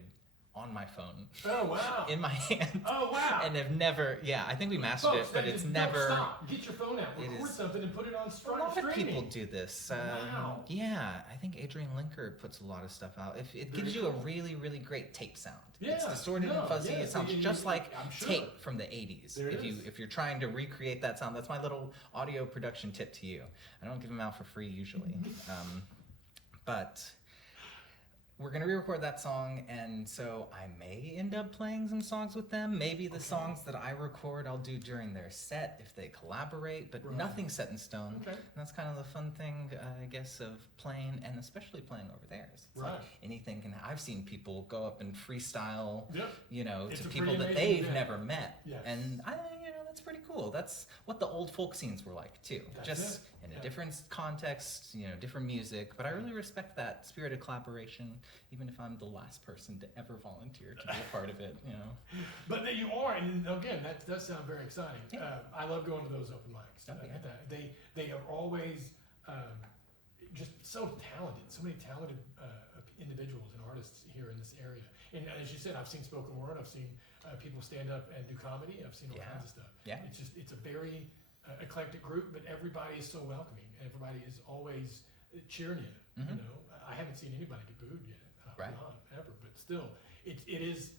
on my phone Oh, wow. in my hand. Oh, wow. And have never, I think we mastered Folks, it, but that it's is- never. Don't stop. Get your phone out. It Record is- something and put it on A streaming. lot of people do this. Wow. Yeah, I think Adrian Linker puts a lot of stuff out. If it Very gives you a cool. really, really great tape sound. It's Yeah, distorted no, and fuzzy. yes, It sounds and just like I'm sure. tape from the 80s. There it is. If you're trying to recreate that sound, that's my little audio production tip to you. I don't give them out for free usually, but we're gonna re-record that song, and so I may end up playing some songs with them. Maybe the Okay. songs that I record I'll do during their set if they collaborate, but Right. nothing's set in stone. Okay. And that's kind of the fun thing, I guess, of playing, and especially playing over theirs. It's like Right. anything can. I've seen people go up and freestyle, Yep. It's to a people pretty that amazing they've event. never met, Yes. and that's pretty cool. cool. That's what the old folk scenes were like too. That's Just it. in a different context, different music. But I really respect that spirit of collaboration, even if I'm the last person to ever volunteer to be a part of it. But you are, and again, that does sound very exciting. Yeah. I love going to those open mics. Oh, yeah. They are always just so talented, so many talented individuals and artists here in this area. And as you said, I've seen spoken word, I've seen people stand up and do comedy, I've seen all kinds of stuff. Yeah. It's a very eclectic group, but everybody is so welcoming, and everybody is always cheering you. Mhm. I haven't seen anybody get booed yet, Right. not ever, but still, it is,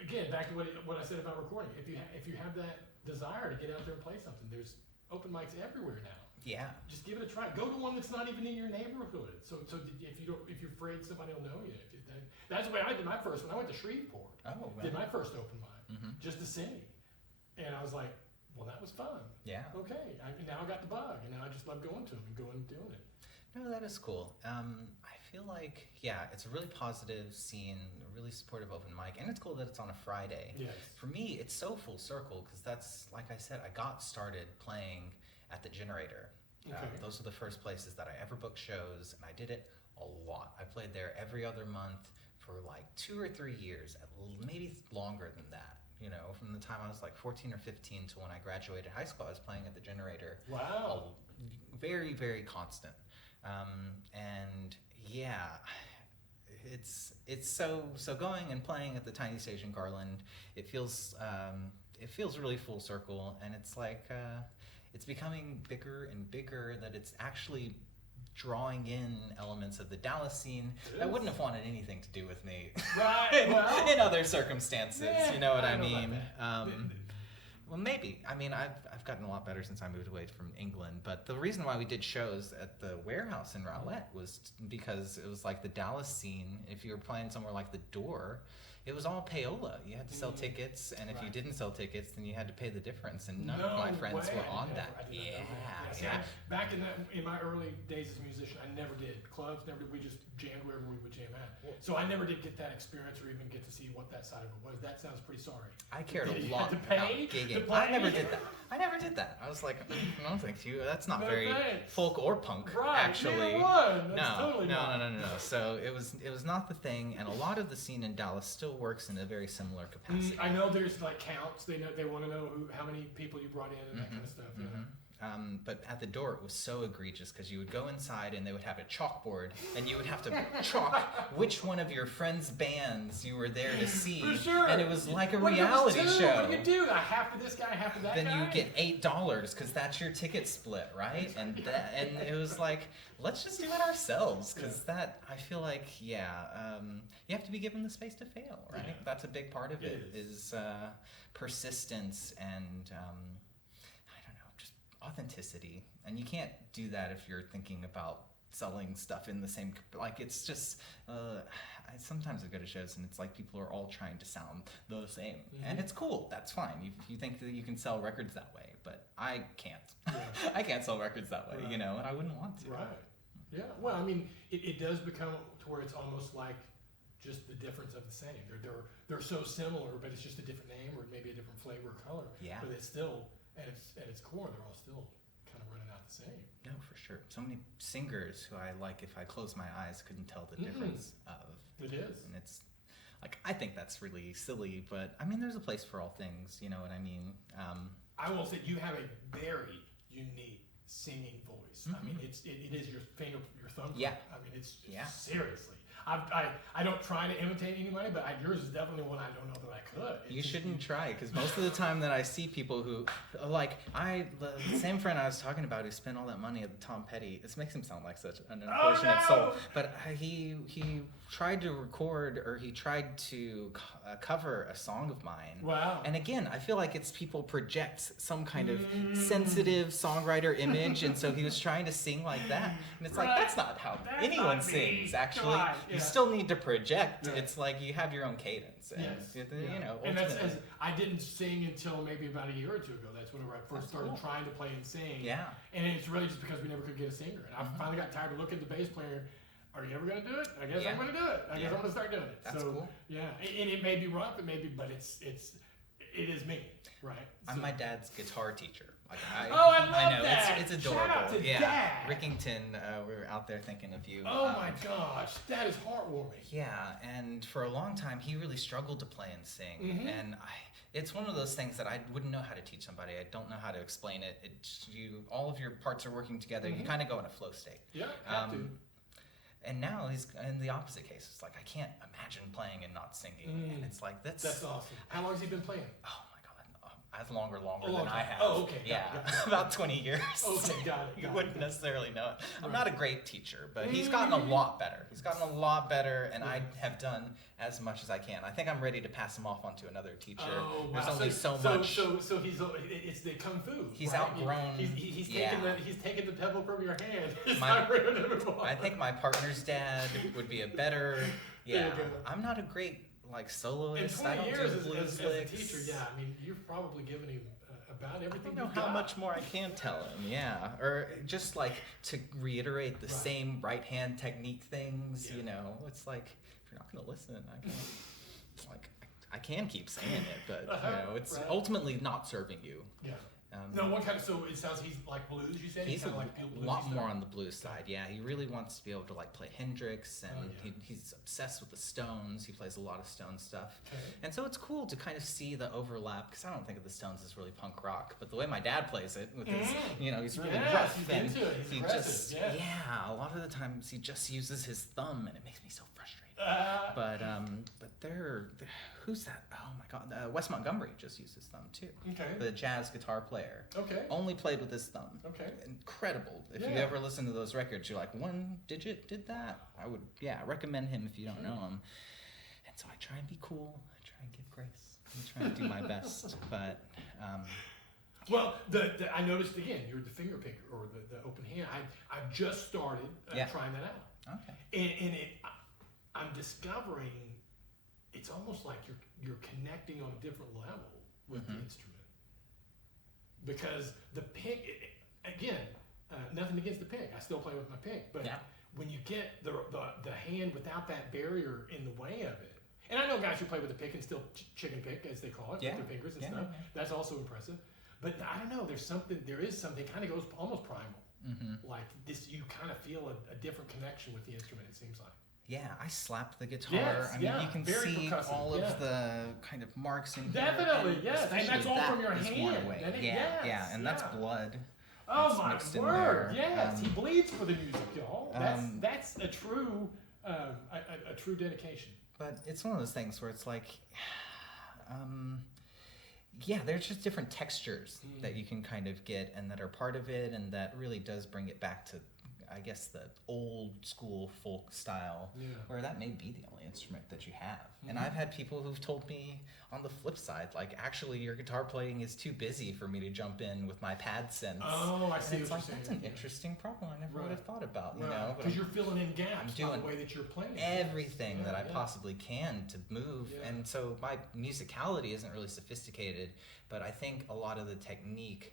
again, back to what I said about recording. If you have that desire to get out there and play something, there's open mics everywhere now. Yeah. Just give it a try. Go to one that's not even in your neighborhood. So if you're afraid somebody will know you, that's the way I did my first one. I went to Shreveport. Oh, Did my first open mic, Mhm. just to sing, and I was like, well, that was fun. Yeah. Okay, now I got the bug, and now I just love going to them and going and doing it. No, that is cool. I feel like, it's a really positive scene, a really supportive open mic, and it's cool that it's on a Friday. Yes. For me, it's so full circle because that's, like I said, I got started playing at the Generator. Okay. Those were the first places that I ever booked shows, and I did it a lot. I played there every other month for like 2 or 3 years, maybe longer than that. From the time I was like 14 or 15 to when I graduated high school, I was playing at the Generator. Wow. Very, very constant. And yeah, it's so going and playing at the tiny stage in Garland. It feels really full circle, and it's like it's becoming bigger and bigger. That it's actually drawing in elements of the Dallas scene that wouldn't have wanted anything to do with me Right. in other circumstances. Yeah, You know what I know about mean? that. Well, maybe. I mean, I've gotten a lot better since I moved away from England. But the reason why we did shows at the warehouse in Rowlett was because it was like the Dallas scene. If you were playing somewhere like the Door, it was all payola. You had to sell tickets, and if you Right. didn't sell tickets, then you had to pay the difference. And none No of my friends way. were on I that. did not know that. See, Yeah. back in my early days as a musician, I never did clubs. We just jammed wherever we would jam at. So I never did get that experience or even get to see what that side of it was. That sounds pretty sorry. I cared Did a you lot have to about pay to gigging. play? I never did that. I was like, no, thank you. That's not No very thanks. folk or punk, Right. actually. Neither one. That's No, totally not. no. So it was not the thing, and a lot of the scene in Dallas still works in a very similar capacity. I know there's like counts. They want to know how many people you brought in and that kind of stuff. Yeah. But at the Door, it was so egregious because you would go inside and they would have a chalkboard, and you would have to chalk which one of your friends' bands you were there to see, For sure. and it was like a What reality do you do? show. What do you do? Half of this guy, half of that Then guy? you get $8 because that's your ticket split, right? And it was like, let's just do it ourselves because I feel like, you have to be given the space to fail, right? Yeah. That's a big part of it It is persistence and I don't know, just authenticity. And you can't do that if you're thinking about selling stuff in the same, like it's just, sometimes I go to shows and it's like people are all trying to sound the same. And it's cool, that's fine. You think that you can sell records that way, but I can't. Yeah. I can't sell records that way, Right. and I wouldn't want to. Right. Yeah. Well, I mean, it does become to where it's almost like just the difference of the same. They're so similar, but it's just a different name or maybe a different flavor or color. Yeah. But it's still at its core, they're all still kind of running out the same. No, for sure. So many singers who I like, if I close my eyes, couldn't tell the difference of. It is. And it's like, I think that's really silly, but I mean, there's a place for all things. You know what I mean? I will say you have a very unique singing voice. I mean, it is your thumbprint. Yeah. I mean, it's Yeah. seriously. I don't try to imitate anybody, but yours is definitely one I don't know that I could. You shouldn't try, because most of the time that I see people who, like, the same friend I was talking about who spent all that money at the Tom Petty, this makes him sound like such an unfortunate soul, but he tried to record, or he tried to cover a song of mine. Wow. And again, I feel like it's people project some kind of sensitive songwriter image, and so he was trying to sing like that, and it's like, that's not how anyone not me. sings, actually. God, You yeah. still need to project. Yeah. It's like you have your own cadence, and Yes. ultimately. And I didn't sing until maybe about a year or two ago. That's whenever I first started cool. trying to play and sing. Yeah. And it's really just because we never could get a singer. And I finally got tired of looking at the bass player. Are you ever going to do it? I guess I'm going to do it. I guess I'm going to start doing it. That's so, cool. Yeah. And it may be rough, but it's it is me, right? I'm my dad's guitar teacher. Like I love I know, that. It's adorable. Shout out to yeah, Dad. Rickington, we're out there thinking of you. Oh my gosh, that is heartwarming. Yeah, and for a long time he really struggled to play and sing, and it's one of those things that I wouldn't know how to teach somebody. I don't know how to explain it. All of your parts are working together. You kind of go in a flow state. Yeah, have to. And now he's in the opposite case. It's like I can't imagine playing and not singing, and it's like that's awesome. How long has he been playing? Oh my God, longer than I have. Oh, okay. Yeah, Got it. about 20 years. Okay, got it. You wouldn't necessarily know it. I'm not a great teacher, but he's gotten a lot better. He's gotten a lot better, and I have done as much as I can. I think I'm ready to pass him off onto another teacher. Oh, There's wow. only so much. So it's the kung fu. He's right? outgrown. He's taking the pebble from your hand. I think my partner's dad would be a better. Yeah, I'm not a great soloist. In 20 I don't years do blues as a licks. teacher, I mean, you've probably given him about everything. I don't know how much more I can tell him. Yeah, or just to reiterate the same right hand technique things. Yeah. You know, it's like if you're not going to listen, I can keep saying it, but it's ultimately not serving you. Yeah. No, what kind of? So it sounds he's like blues. You said he's kind of a lot more on the blues side. Yeah, he really wants to be able to play Hendrix, and he's obsessed with the Stones. He plays a lot of Stone stuff, and so it's cool to kind of see the overlap. Because I don't think of the Stones as really punk rock, but the way my dad plays it, with his, he's really rough, he's and into it. He's he aggressive, just a lot of the times he just uses his thumb, and it makes me so frustrated. But who's that? Oh my God, Wes Montgomery just used his thumb too. Okay. The jazz guitar player. Okay. Only played with his thumb. Okay. Incredible. If you ever listen to those records, you're like, one digit did that? I would, recommend him if you don't know him. And so I try and be cool. I try and give grace. I try and do my best. But, well, I noticed again, you're the finger picker or the open hand. I've just started trying that out. Okay. And I'm discovering it's almost like you're connecting on a different level with the instrument, because the pick again, nothing against the pick. I still play with my pick, but when you get the hand without that barrier in the way of it, and I know guys who play with the pick and still chicken pick as they call it with their fingers and stuff. That's also impressive. But I don't know. There is something kind of goes almost primal. Like this, you kind of feel a different connection with the instrument. It seems like. Yeah, I slapped the guitar. Yes, I mean, you can see all of the kind of marks in here. Definitely, yes. And that's all from your is hand. worn away. And that's blood. Oh my mixed in word! there. Yes, he bleeds for the music, y'all. That's a true dedication. But it's one of those things where it's like, there's just different textures that you can kind of get and that are part of it, and that really does bring it back to, I guess, the old school folk style, where that may be the only instrument that you have. And I've had people who've told me on the flip side, actually your guitar playing is too busy for me to jump in with my pad synths. Oh, I see. And it's that's an interesting problem I never would have thought about, you know. Because you're filling in gaps doing by the way that you're playing. Everything that I possibly can to move. And so my musicality isn't really sophisticated, but I think a lot of the technique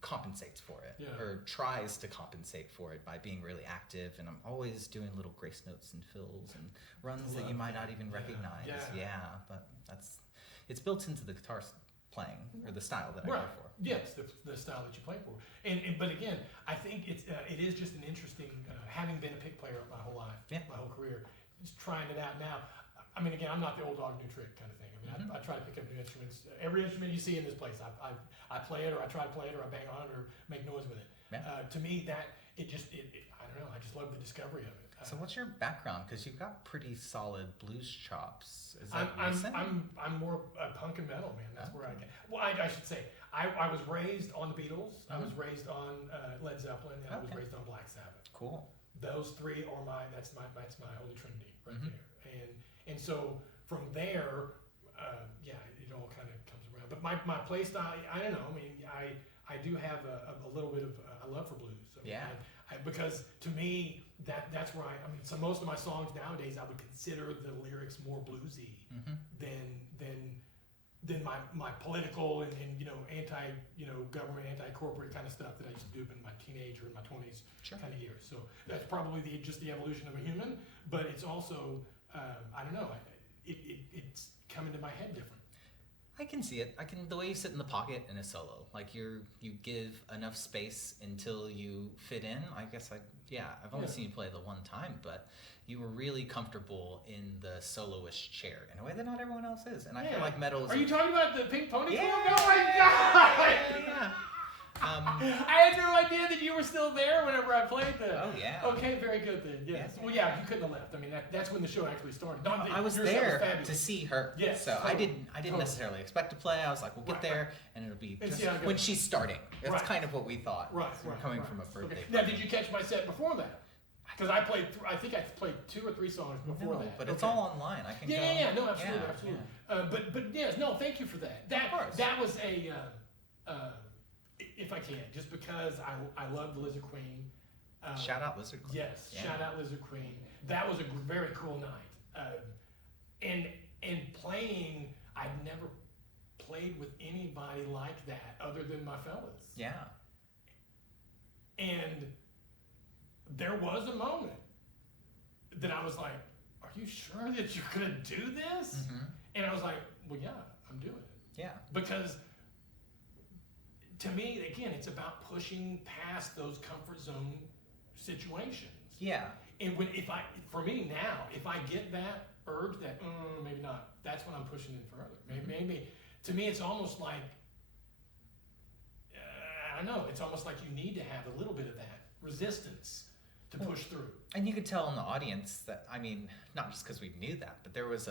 compensates for it, or tries to compensate for it by being really active, and I'm always doing little grace notes and fills and runs that you might not even recognize. But it's built into the guitar playing, or the style that I go for. Yes, the style that you play for. But again, I think it is just an interesting, having been a pick player my whole life, my whole career, just trying it out now. I mean, again, I'm not the old dog, new trick kind of thing. I mean, I try to pick up new instruments. Every instrument you see in this place, I play it, or I try to play it, or I bang on it, or make noise with it. To me, I don't know. I just love the discovery of it. So what's your background? Because you've got pretty solid blues chops. Is that recent? I'm more punk and metal, man. That's where I get. Well, I should say I was raised on the Beatles. I was raised on Led Zeppelin, and I was raised on Black Sabbath. Cool. Those three are that's my holy trinity right there. And so from there, it all kind of comes around. But my play style, I don't know. I mean, I do have a little bit of a love for blues. I mean, because to me, that's where I mean, so most of my songs nowadays, I would consider the lyrics more bluesy than my political and government, anti-corporate kind of stuff that I used to do in my teenage or in my 20s kind of years. So that's probably just the evolution of a human, but it's also I don't know, it's coming to my head different. I can see it. The way you sit in the pocket in a solo, like you give enough space until you fit in. I guess I've only seen you play the one time, but you were really comfortable in the soloist chair in a way that not everyone else is. And I feel like metal is... Are you talking about the pink pony? Yeah. Oh my God! Yeah. I had no idea that you were still there whenever I played this. Oh, yeah. Okay, very good then. Yes. Yeah. Well, yeah, you couldn't have left. I mean, that's when the show actually started. I was there to see her. Yes. So totally. I didn't necessarily expect to play. I was like, we'll get there, and it'll be just when she's starting. That's kind of what we thought. Right. Coming from a birthday. Now, did you catch my set before that? Because I think I played 2 or 3 songs before that. But it's all online. I can go. Yeah. No, absolutely. Yeah. But yes, no, thank you for that. That was a. If I can, just because I love the Lizard Queen. Shout out Lizard Queen. Yes, shout out Lizard Queen. That was a very cool night. And playing, I've never played with anybody like that other than my fellas. Yeah. And there was a moment that I was like, are you sure that you're going to do this? Mm-hmm. And I was like, well, yeah, I'm doing it. Yeah. Because to me, again, it's about pushing past those comfort zone situations. Yeah. And for me now, if I get that urge that maybe not, that's when I'm pushing it further. Maybe to me, it's almost like I don't know. It's almost like you need to have a little bit of that resistance to push through. And you could tell in the audience that, I mean, not just because we knew that, but there was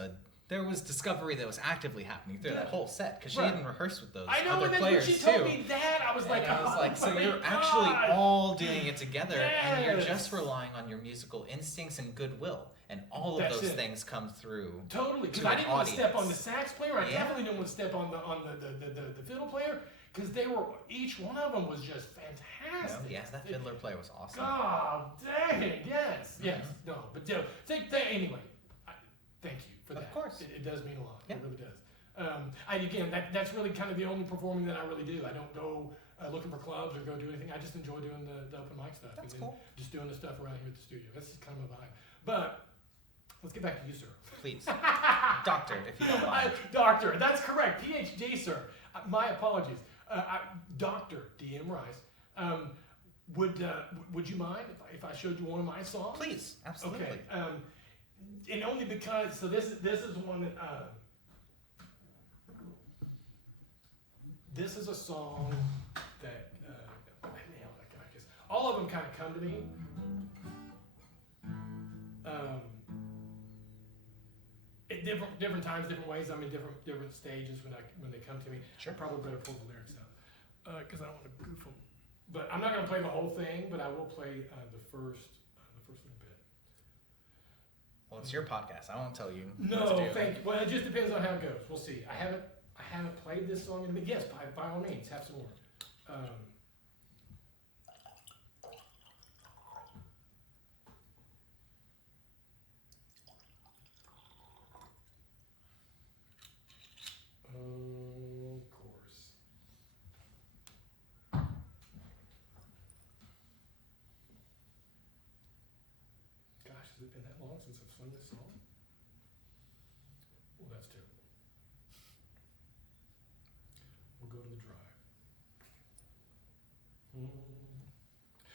discovery that was actively happening through that whole set because she didn't rehearse with those other players when she too. Told me that, I was like, so you're actually all doing it together, and you're just relying on your musical instincts and goodwill, and all of those things come through. Totally, because I didn't want to step on the sax player. I definitely didn't want to step on the fiddle player because each one of them was just fantastic. Yes, that fiddler player was awesome. Oh, dang it! Yes. No, but anyway, thank you for that. Of course. It does mean a lot. Yeah. It really does. That's really kind of the only performing that I really do. I don't go looking for clubs or go do anything. I just enjoy doing the open mic stuff. That's and then cool. just doing the stuff around here at the studio. That's just kind of a vibe. But let's get back to you, sir. Please. Doctor, if you don't mind. Doctor, that's correct. PhD, sir. My apologies. Dr. D.M. Rice. Would you mind if I showed you one of my songs? Please, absolutely. Okay. And only because, this is one that, this is a song that, all of them kind of come to me. At different times, different ways. I'm in different stages when they come to me. Sure. I probably better pull the lyrics out because I don't want to goof them. But I'm not going to play the whole thing, but I will play the first little bit. Well, it's your podcast. I won't tell you. No, thank you. Well, it just depends on how it goes. We'll see. I haven't played this song in the yes, by all means, have some more. Of course. Gosh, has it been that long since I've sung this song? Well, that's terrible. We'll go to the drive.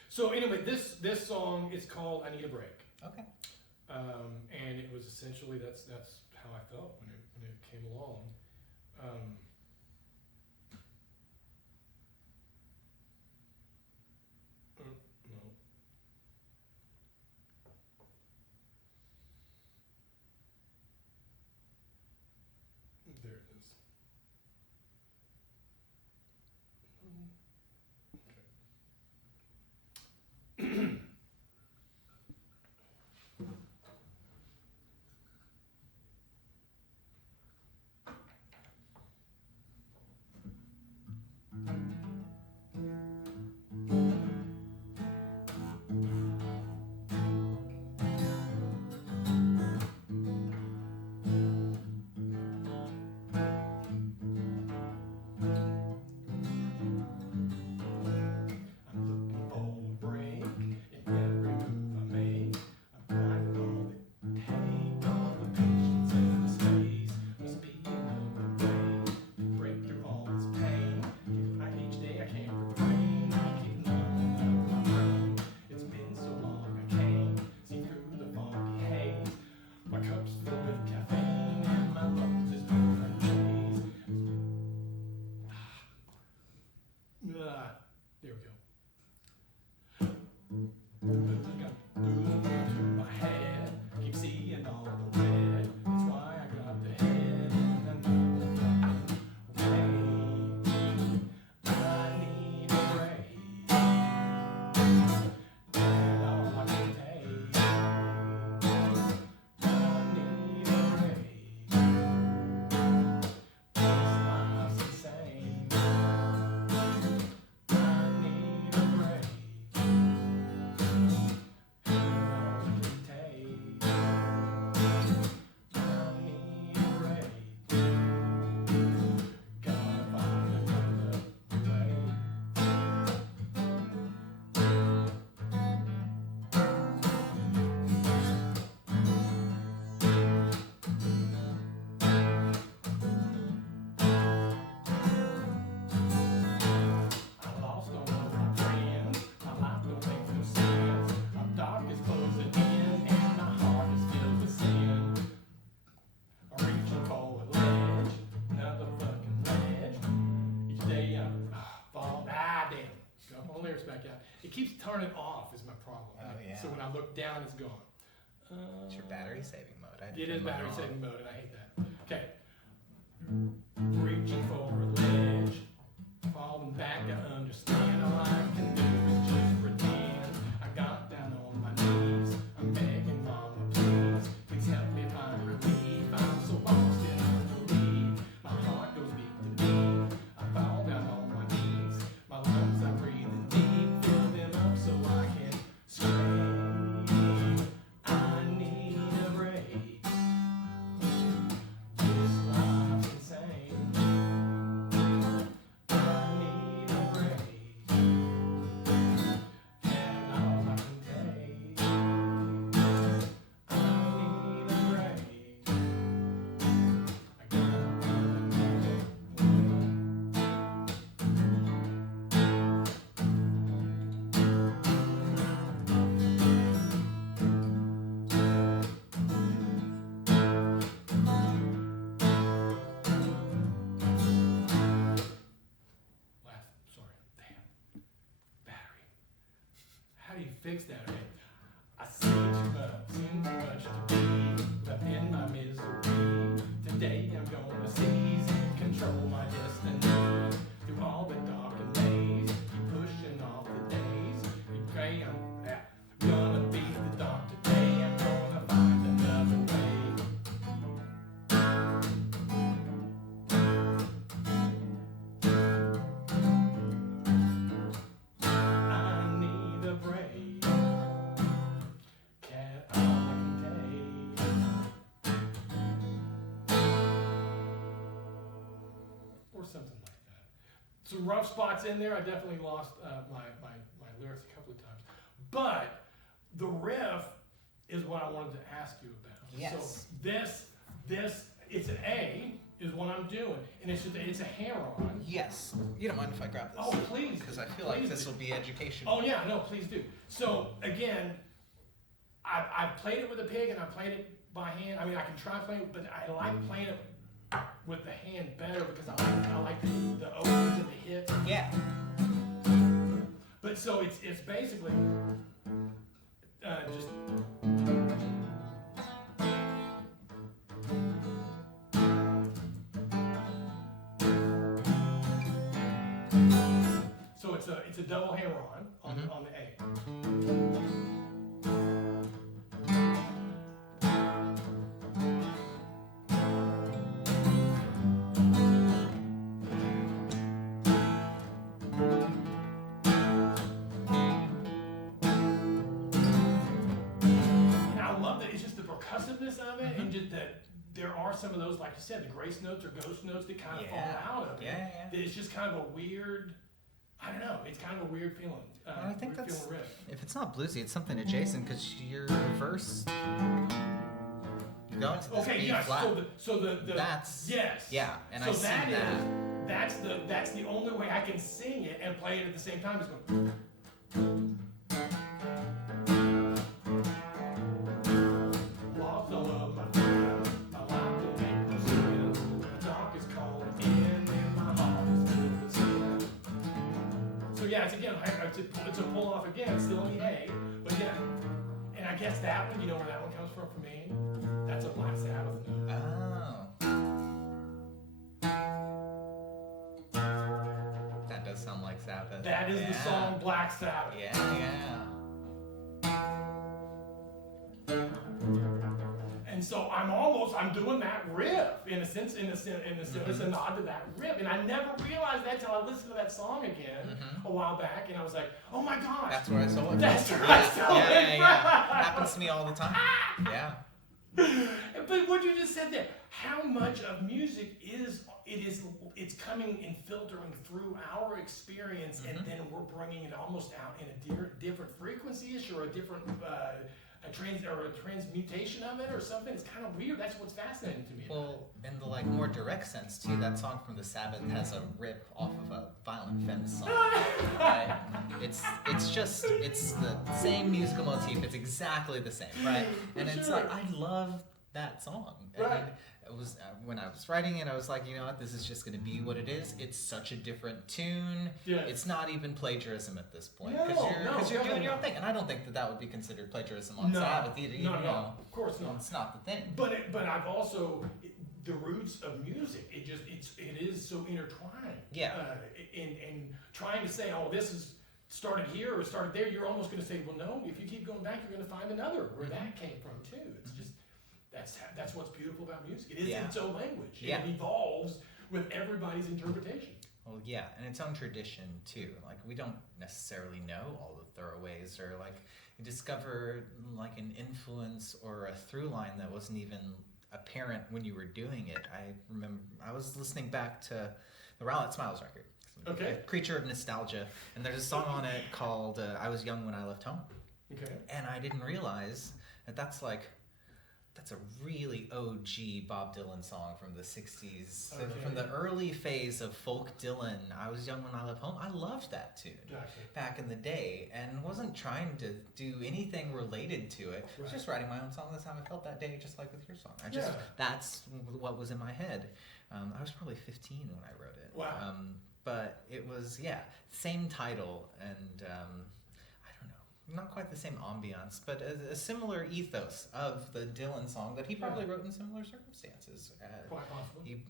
So anyway, this song is called "I Need a Break." Okay. And it was essentially that's how I felt when it came along. No. There it is. Okay. out. It keeps turning off is my problem. Oh, yeah. So when I look down, it's gone. It's your battery saving mode. It is battery saving mode, and I hate that. Okay. Reaching for a ledge, falling back to understand all I can do is just pretend. I got down on my knees, I'm begging mama, please help me find relief. I'm so lost in unbelief, my heart goes beat to beat. I fall down on my knees, my lungs are breathing deep, fill them up so I can scream. I need a break. This life's insane. I need a break. And all I can take. I need a break. I gotta sorry, damn, battery. How do you fix that? Okay. I see too much to be left in my misery. Today I'm gonna seize and control my destiny. Through all the dark and maze, keep pushing off the days. Okay, I'm gonna beat the dark today. I'm gonna find another way. I need a break. Can't all I can take. Or something like that. Some rough spots in there. I definitely lost my lyrics a couple of times. But the riff is what I wanted to ask you about. Yes. So this, it's an A is what I'm doing. And it's a hammer-on. Yes. You don't mind if I grab this? Oh, please. Because I feel like Please this do. will be educational. Oh yeah, no, please do. So again, I've played it with a pig and I played it by hand. I mean, I can try playing it, but I like playing it with the hand better because I like the opens and the hits. Yeah. But so it's basically just. So it's a double hammer on the A. And I love that it's just the percussiveness of it, and just that there are some of those, like you said, the grace notes or ghost notes that kind of fall out of it. Yeah. That it's just kind of a weird, I don't know, it's kind of a weird feeling. Well, I think weird that's, feeling riff. if it's not bluesy, it's something adjacent because your verse, you go into this Okay, B yeah. flat. So the That's yes. yeah, and so I see that. That's the only way I can sing it and play it at the same time. Is going. Lost all of my friends, my life don't make no sense. The dark is calling in, and my heart is filled with sin. So yeah, it's again, it's a pull off again, still in the A, but yeah. And I guess that one, you know where that one comes from for me? That's a Black Sabbath note. Oh. That does sound like Sabbath. That is the song Black Sabbath. Yeah. And so I'm doing that riff in a sense, it's a nod to that riff. And I never realized that till I listened to that song again a while back, and I was like, oh my gosh. That's where I saw it. That's where I saw it. Happens to me all the time. Yeah. But what you just said there, how much of music it's coming and filtering through our experience, and then we're bringing it almost out in a different frequency-ish or a different a transmutation of it or something. It's kind of weird. That's what's fascinating to me. Well, in the more direct sense too, that song from the Sabbath has a rip off of a Violent Femmes song. Right? It's the same musical motif. It's exactly the same, right? And it's like I love that song. Right. And it was when I was writing it, I was like, you know what, this is just going to be what it is. It's such a different tune. Yeah. It's not even plagiarism at this point No, because you're doing your own not. thing, and I don't think that would be considered plagiarism on No, Sabbath either. no, you know. of course not. It's not the thing. But I've also the roots of music. It is so intertwined. Yeah. And trying to say, oh, this is started here or started there, you're almost going to say, well, no. If you keep going back, you're going to find another where that came from too. It's just that's what's beautiful about music. It is in its own language. Yeah. It evolves with everybody's interpretation. Well, yeah, and its own tradition too. Like we don't necessarily know all the throwaways, or like you discover like an influence or a through line that wasn't even apparent when you were doing it. I remember I was listening back to the Rowlett Smiles record. Okay. Creature of Nostalgia, and there's a song on it called "I Was Young When I Left Home," Okay. and I didn't realize that's a really OG Bob Dylan song from the 60s, Okay. from the early phase of folk Dylan. I Was Young When I Left Home. I loved that tune Gotcha. back in the day, and wasn't trying to do anything related to it. I was just writing my own song. That's how I felt that day, just like with your song. That's what was in my head. I was probably 15 when I wrote it. Wow. But it was, same title, and I don't know, not quite the same ambiance, but a similar ethos of the Dylan song that he probably wrote in similar circumstances. Quite possibly.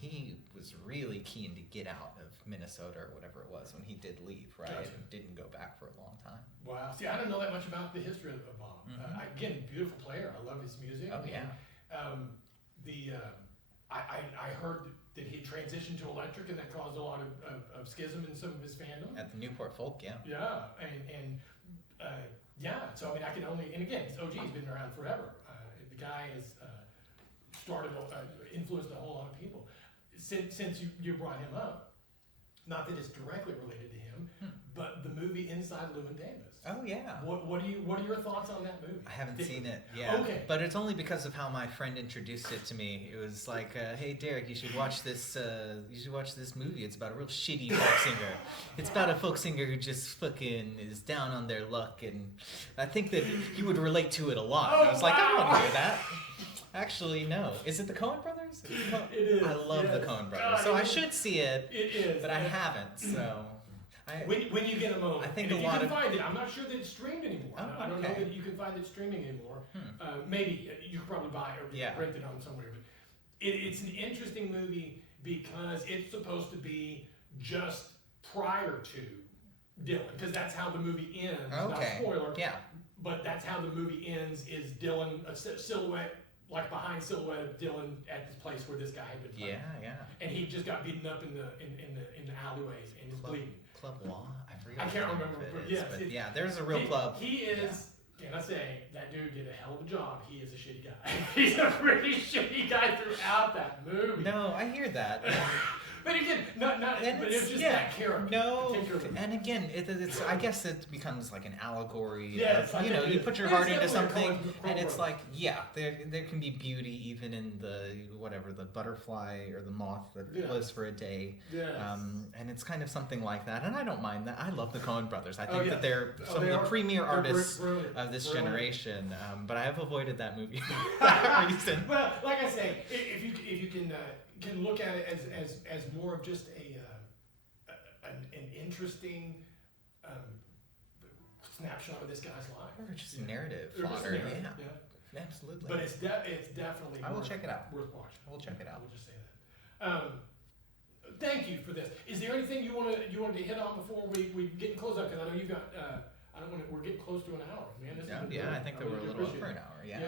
He was really keen to get out of Minnesota or whatever it was when he did leave, right? Gotcha. And didn't go back for a long time. Wow. See, I don't know that much about the history of Bob. Mhm. Again, beautiful player. I love his music. Oh, yeah. And, I heard that he transitioned to electric, and that caused a lot of schism in some of his fandom. At the Newport Folk, yeah. Yeah, so I mean, I can only, and again, OG's been around forever. The guy has influenced a whole lot of people. Since you brought him up, not that it's directly related to him, but the movie Inside Llewyn Davis. Oh yeah. What are your thoughts on that movie? I haven't seen it. Yeah. Okay. But it's only because of how my friend introduced it to me. It was like, "Hey Derek, you should watch this. You should watch this movie. It's about a real shitty folk singer. It's about a folk singer who just fucking is down on their luck, and I think that you would relate to it a lot." Oh, I was like, "I don't want wow. to hear that." Actually, no. Is it the Coen Brothers? It is. I love the Coen Brothers, so I should see it. It is. But I haven't. So. When you get a moment, I think and if a lot you can of- find it, I'm not sure that it's streamed anymore. Oh, I don't know okay. that you can find it streaming anymore. Maybe you could probably buy it or rent it on somewhere. But it's an interesting movie because it's supposed to be just prior to Dylan, because that's how the movie ends. Okay. Not spoiler. Yeah. But that's how the movie ends. Is Dylan a silhouette, like behind silhouette of Dylan at this place where this guy had been playing. Yeah. And he just got beaten up in the alleyways and is bleeding. Club Law? I can't remember, but yes, yeah, there's a real club. He is, can I say, that dude did a hell of a job. He is a shitty guy. He's a pretty shitty guy throughout that movie. No, I hear that. But again, but it's just that character. No, particularly. and again, it's. I guess it becomes like an allegory. Yeah, of, it's like you put your heart into something, and it's like. like, there can be beauty even in the butterfly or the moth that lives for a day. Yes. And it's kind of something like that, and I don't mind that. I love the Coen Brothers. I think yeah. that they're some of the premier artists of this brilliant. generation. But I have avoided that movie for that reason. Well, like I say, if you can look at it as more of just an interesting snapshot of this guy's life. Or just narrative Or just fodder. narrative, Yeah, absolutely. But it's definitely I will check it out. worth watching. We'll check it out. We'll just say that. Thank you for this. Is there anything you wanted to hit on before we get close up? Because I know you've got. We're getting close to an hour, man. This has been I great. think that we're a really little appreciate over it. an hour. Yeah.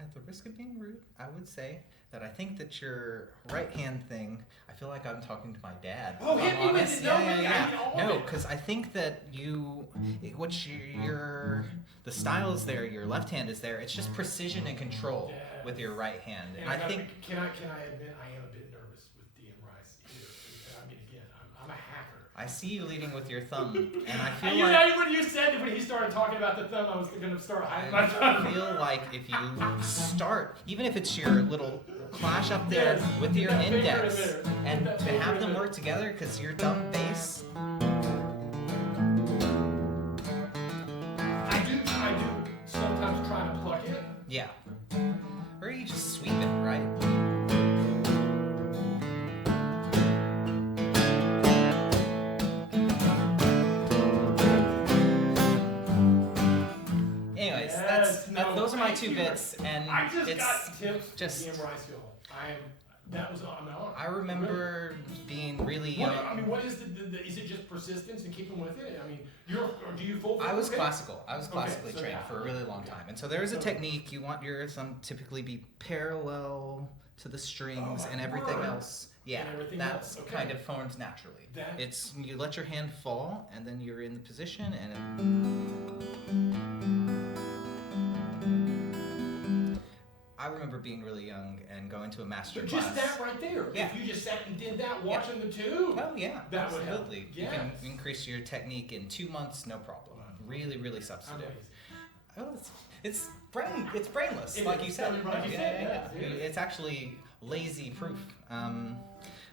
At the risk of being rude, I would say that I think that your right hand thing, I feel like I'm talking to my dad. Oh, if hit I'm me with honest. it. No, really, I need all of No, it. because I think that the style is there, your left hand is there. It's just precision and control Yeah. with your right hand. And And I think can I admit I am a bit nervous with DM Rice here. I mean, again, I'm a hacker. I see you leading with your thumb, and I feel You like. know, when you said when he started talking about the thumb, I was going to start hiding my I thumb. feel like if you start, even if it's your little clash up there Yes, with your that finger in index, there. and That to finger have in them there. work together, because your thumb bass, I do sometimes those are my thank 2 you. bits, and I just it's got tips just- from DM Rice. That was on my own. I remember being really young. What is is it just persistence and keeping with it? I mean, do you full? I was classical. I was Okay, classically so trained yeah. for a really long time, and so there is a technique. You want your thumb typically be parallel to the strings, Oh, and everything word. else. Yeah, And everything that's else, okay. kind of formed naturally. That- It's you let your hand fall, and then you're in the position, and I remember being really young and going to a master class. Just that right there. Yeah. If you just sat and did that, watching the two. Oh yeah, That would help. absolutely. Yes. You can increase your technique in 2 months, no problem. Really, really substantive. Amazing. Oh, it's brainless, It like is. you said. Like you said, yeah. It's actually lazy proof.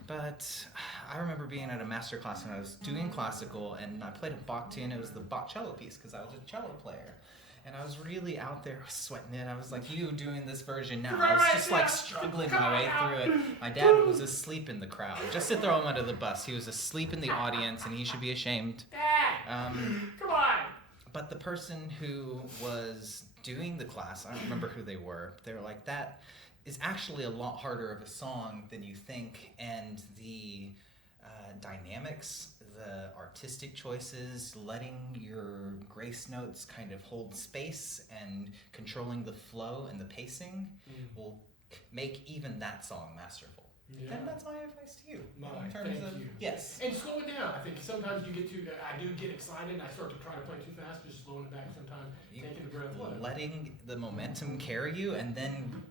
But I remember being at a master class when I was doing classical, and I played a Bach tune. It was the Bach cello piece because I was a cello player. And I was really out there sweating it. I was like you doing this version now. I was just like struggling my way through it. My dad was asleep in the crowd. Just to throw him under the bus. He was asleep in the audience, and he should be ashamed. Dad, come on. But the person who was doing the class, I don't remember who they were. They were like, that is actually a lot harder of a song than you think, and the dynamics, the artistic choices, letting your grace notes kind of hold space and controlling the flow and the pacing will make even that song masterful. Yeah. And that's my advice to you. Thank you. Yes. And slow it down. I think sometimes I do get excited and I start to try to play too fast, just slowing it back sometimes, taking a breath. Letting the momentum carry you, and then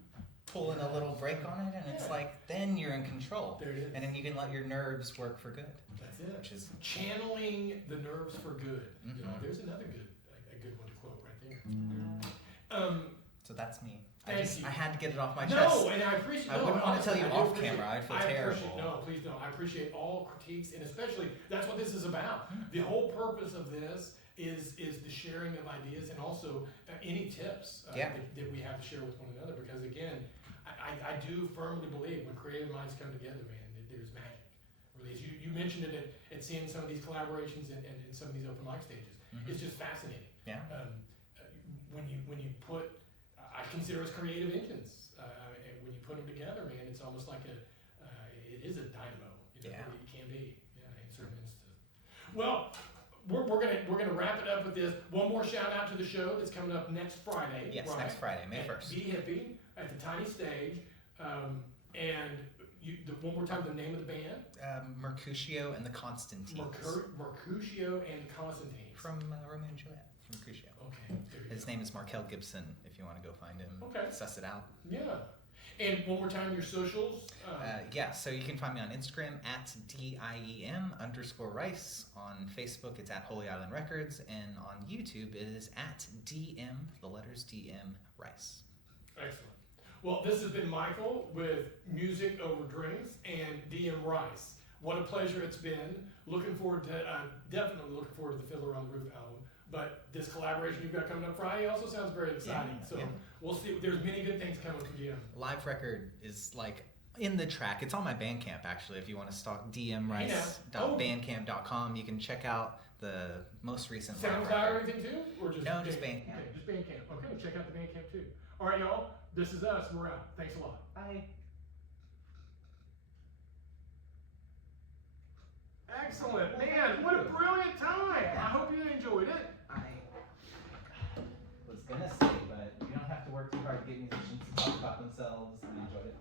pulling a little brake on it, and it's like, then you're in control. There it is. And then you can let your nerves work for good. That's it. Which is channeling the nerves for good. There's another a good one to quote right there. So that's me. Thank you. I had to get it off my chest. No, and I appreciate. I wouldn't want to tell you off camera. I'd feel terrible. No, please don't. I appreciate all critiques, and especially that's what this is about. The whole purpose of this is the sharing of ideas, and also any tips that we have to share with one another. Because again, I do firmly believe when creative minds come together, man, that there's magic. Really, you mentioned it at seeing some of these collaborations and some of these open mic stages. It's just fascinating. Yeah. When you put, I consider us creative engines. And when you put them together, man, it's almost like it is a dynamo. It can be, in certain instances. Well, we're gonna wrap it up with this. One more shout out to the show that's coming up next Friday. Yes, right? next Friday, May 1st. Bee Hippy at the Tiny Stage, and one more time the name of the band. Mercutio and the Constantines. Mercutio and Constantine. From Romeo and Juliet. From Mercutio. Okay. His name is Markel Gibson, if you want to go find him. Okay. Suss it out. Yeah. And one more time, your socials. So you can find me on Instagram at DIEM_Rice. On Facebook, it's at Holy Island Records. And on YouTube, it is at DM, the letters DM Rice. Excellent. Well, this has been Michael with Music Over Drinks and DM Rice. What a pleasure it's been. Looking forward to, definitely looking forward to the Fiddler on the Roof album. But this collaboration you've got coming up Friday also sounds very exciting. We'll see. There's many good things coming from DM. Live record is like in the track. It's on my Bandcamp, actually. If you want to stalk dmrice.bandcamp.com, you can check out the most recent live SoundCloud record. or anything too? Or just No, just Bandcamp. Okay, just Bandcamp. Okay, check out the Bandcamp too. All right, y'all. This is us. We're out. Thanks a lot. Bye. Excellent. Man, what a brilliant time. I hope you enjoyed it. I was gonna say, but you don't have to work too hard to get musicians to talk about themselves, and I enjoyed it.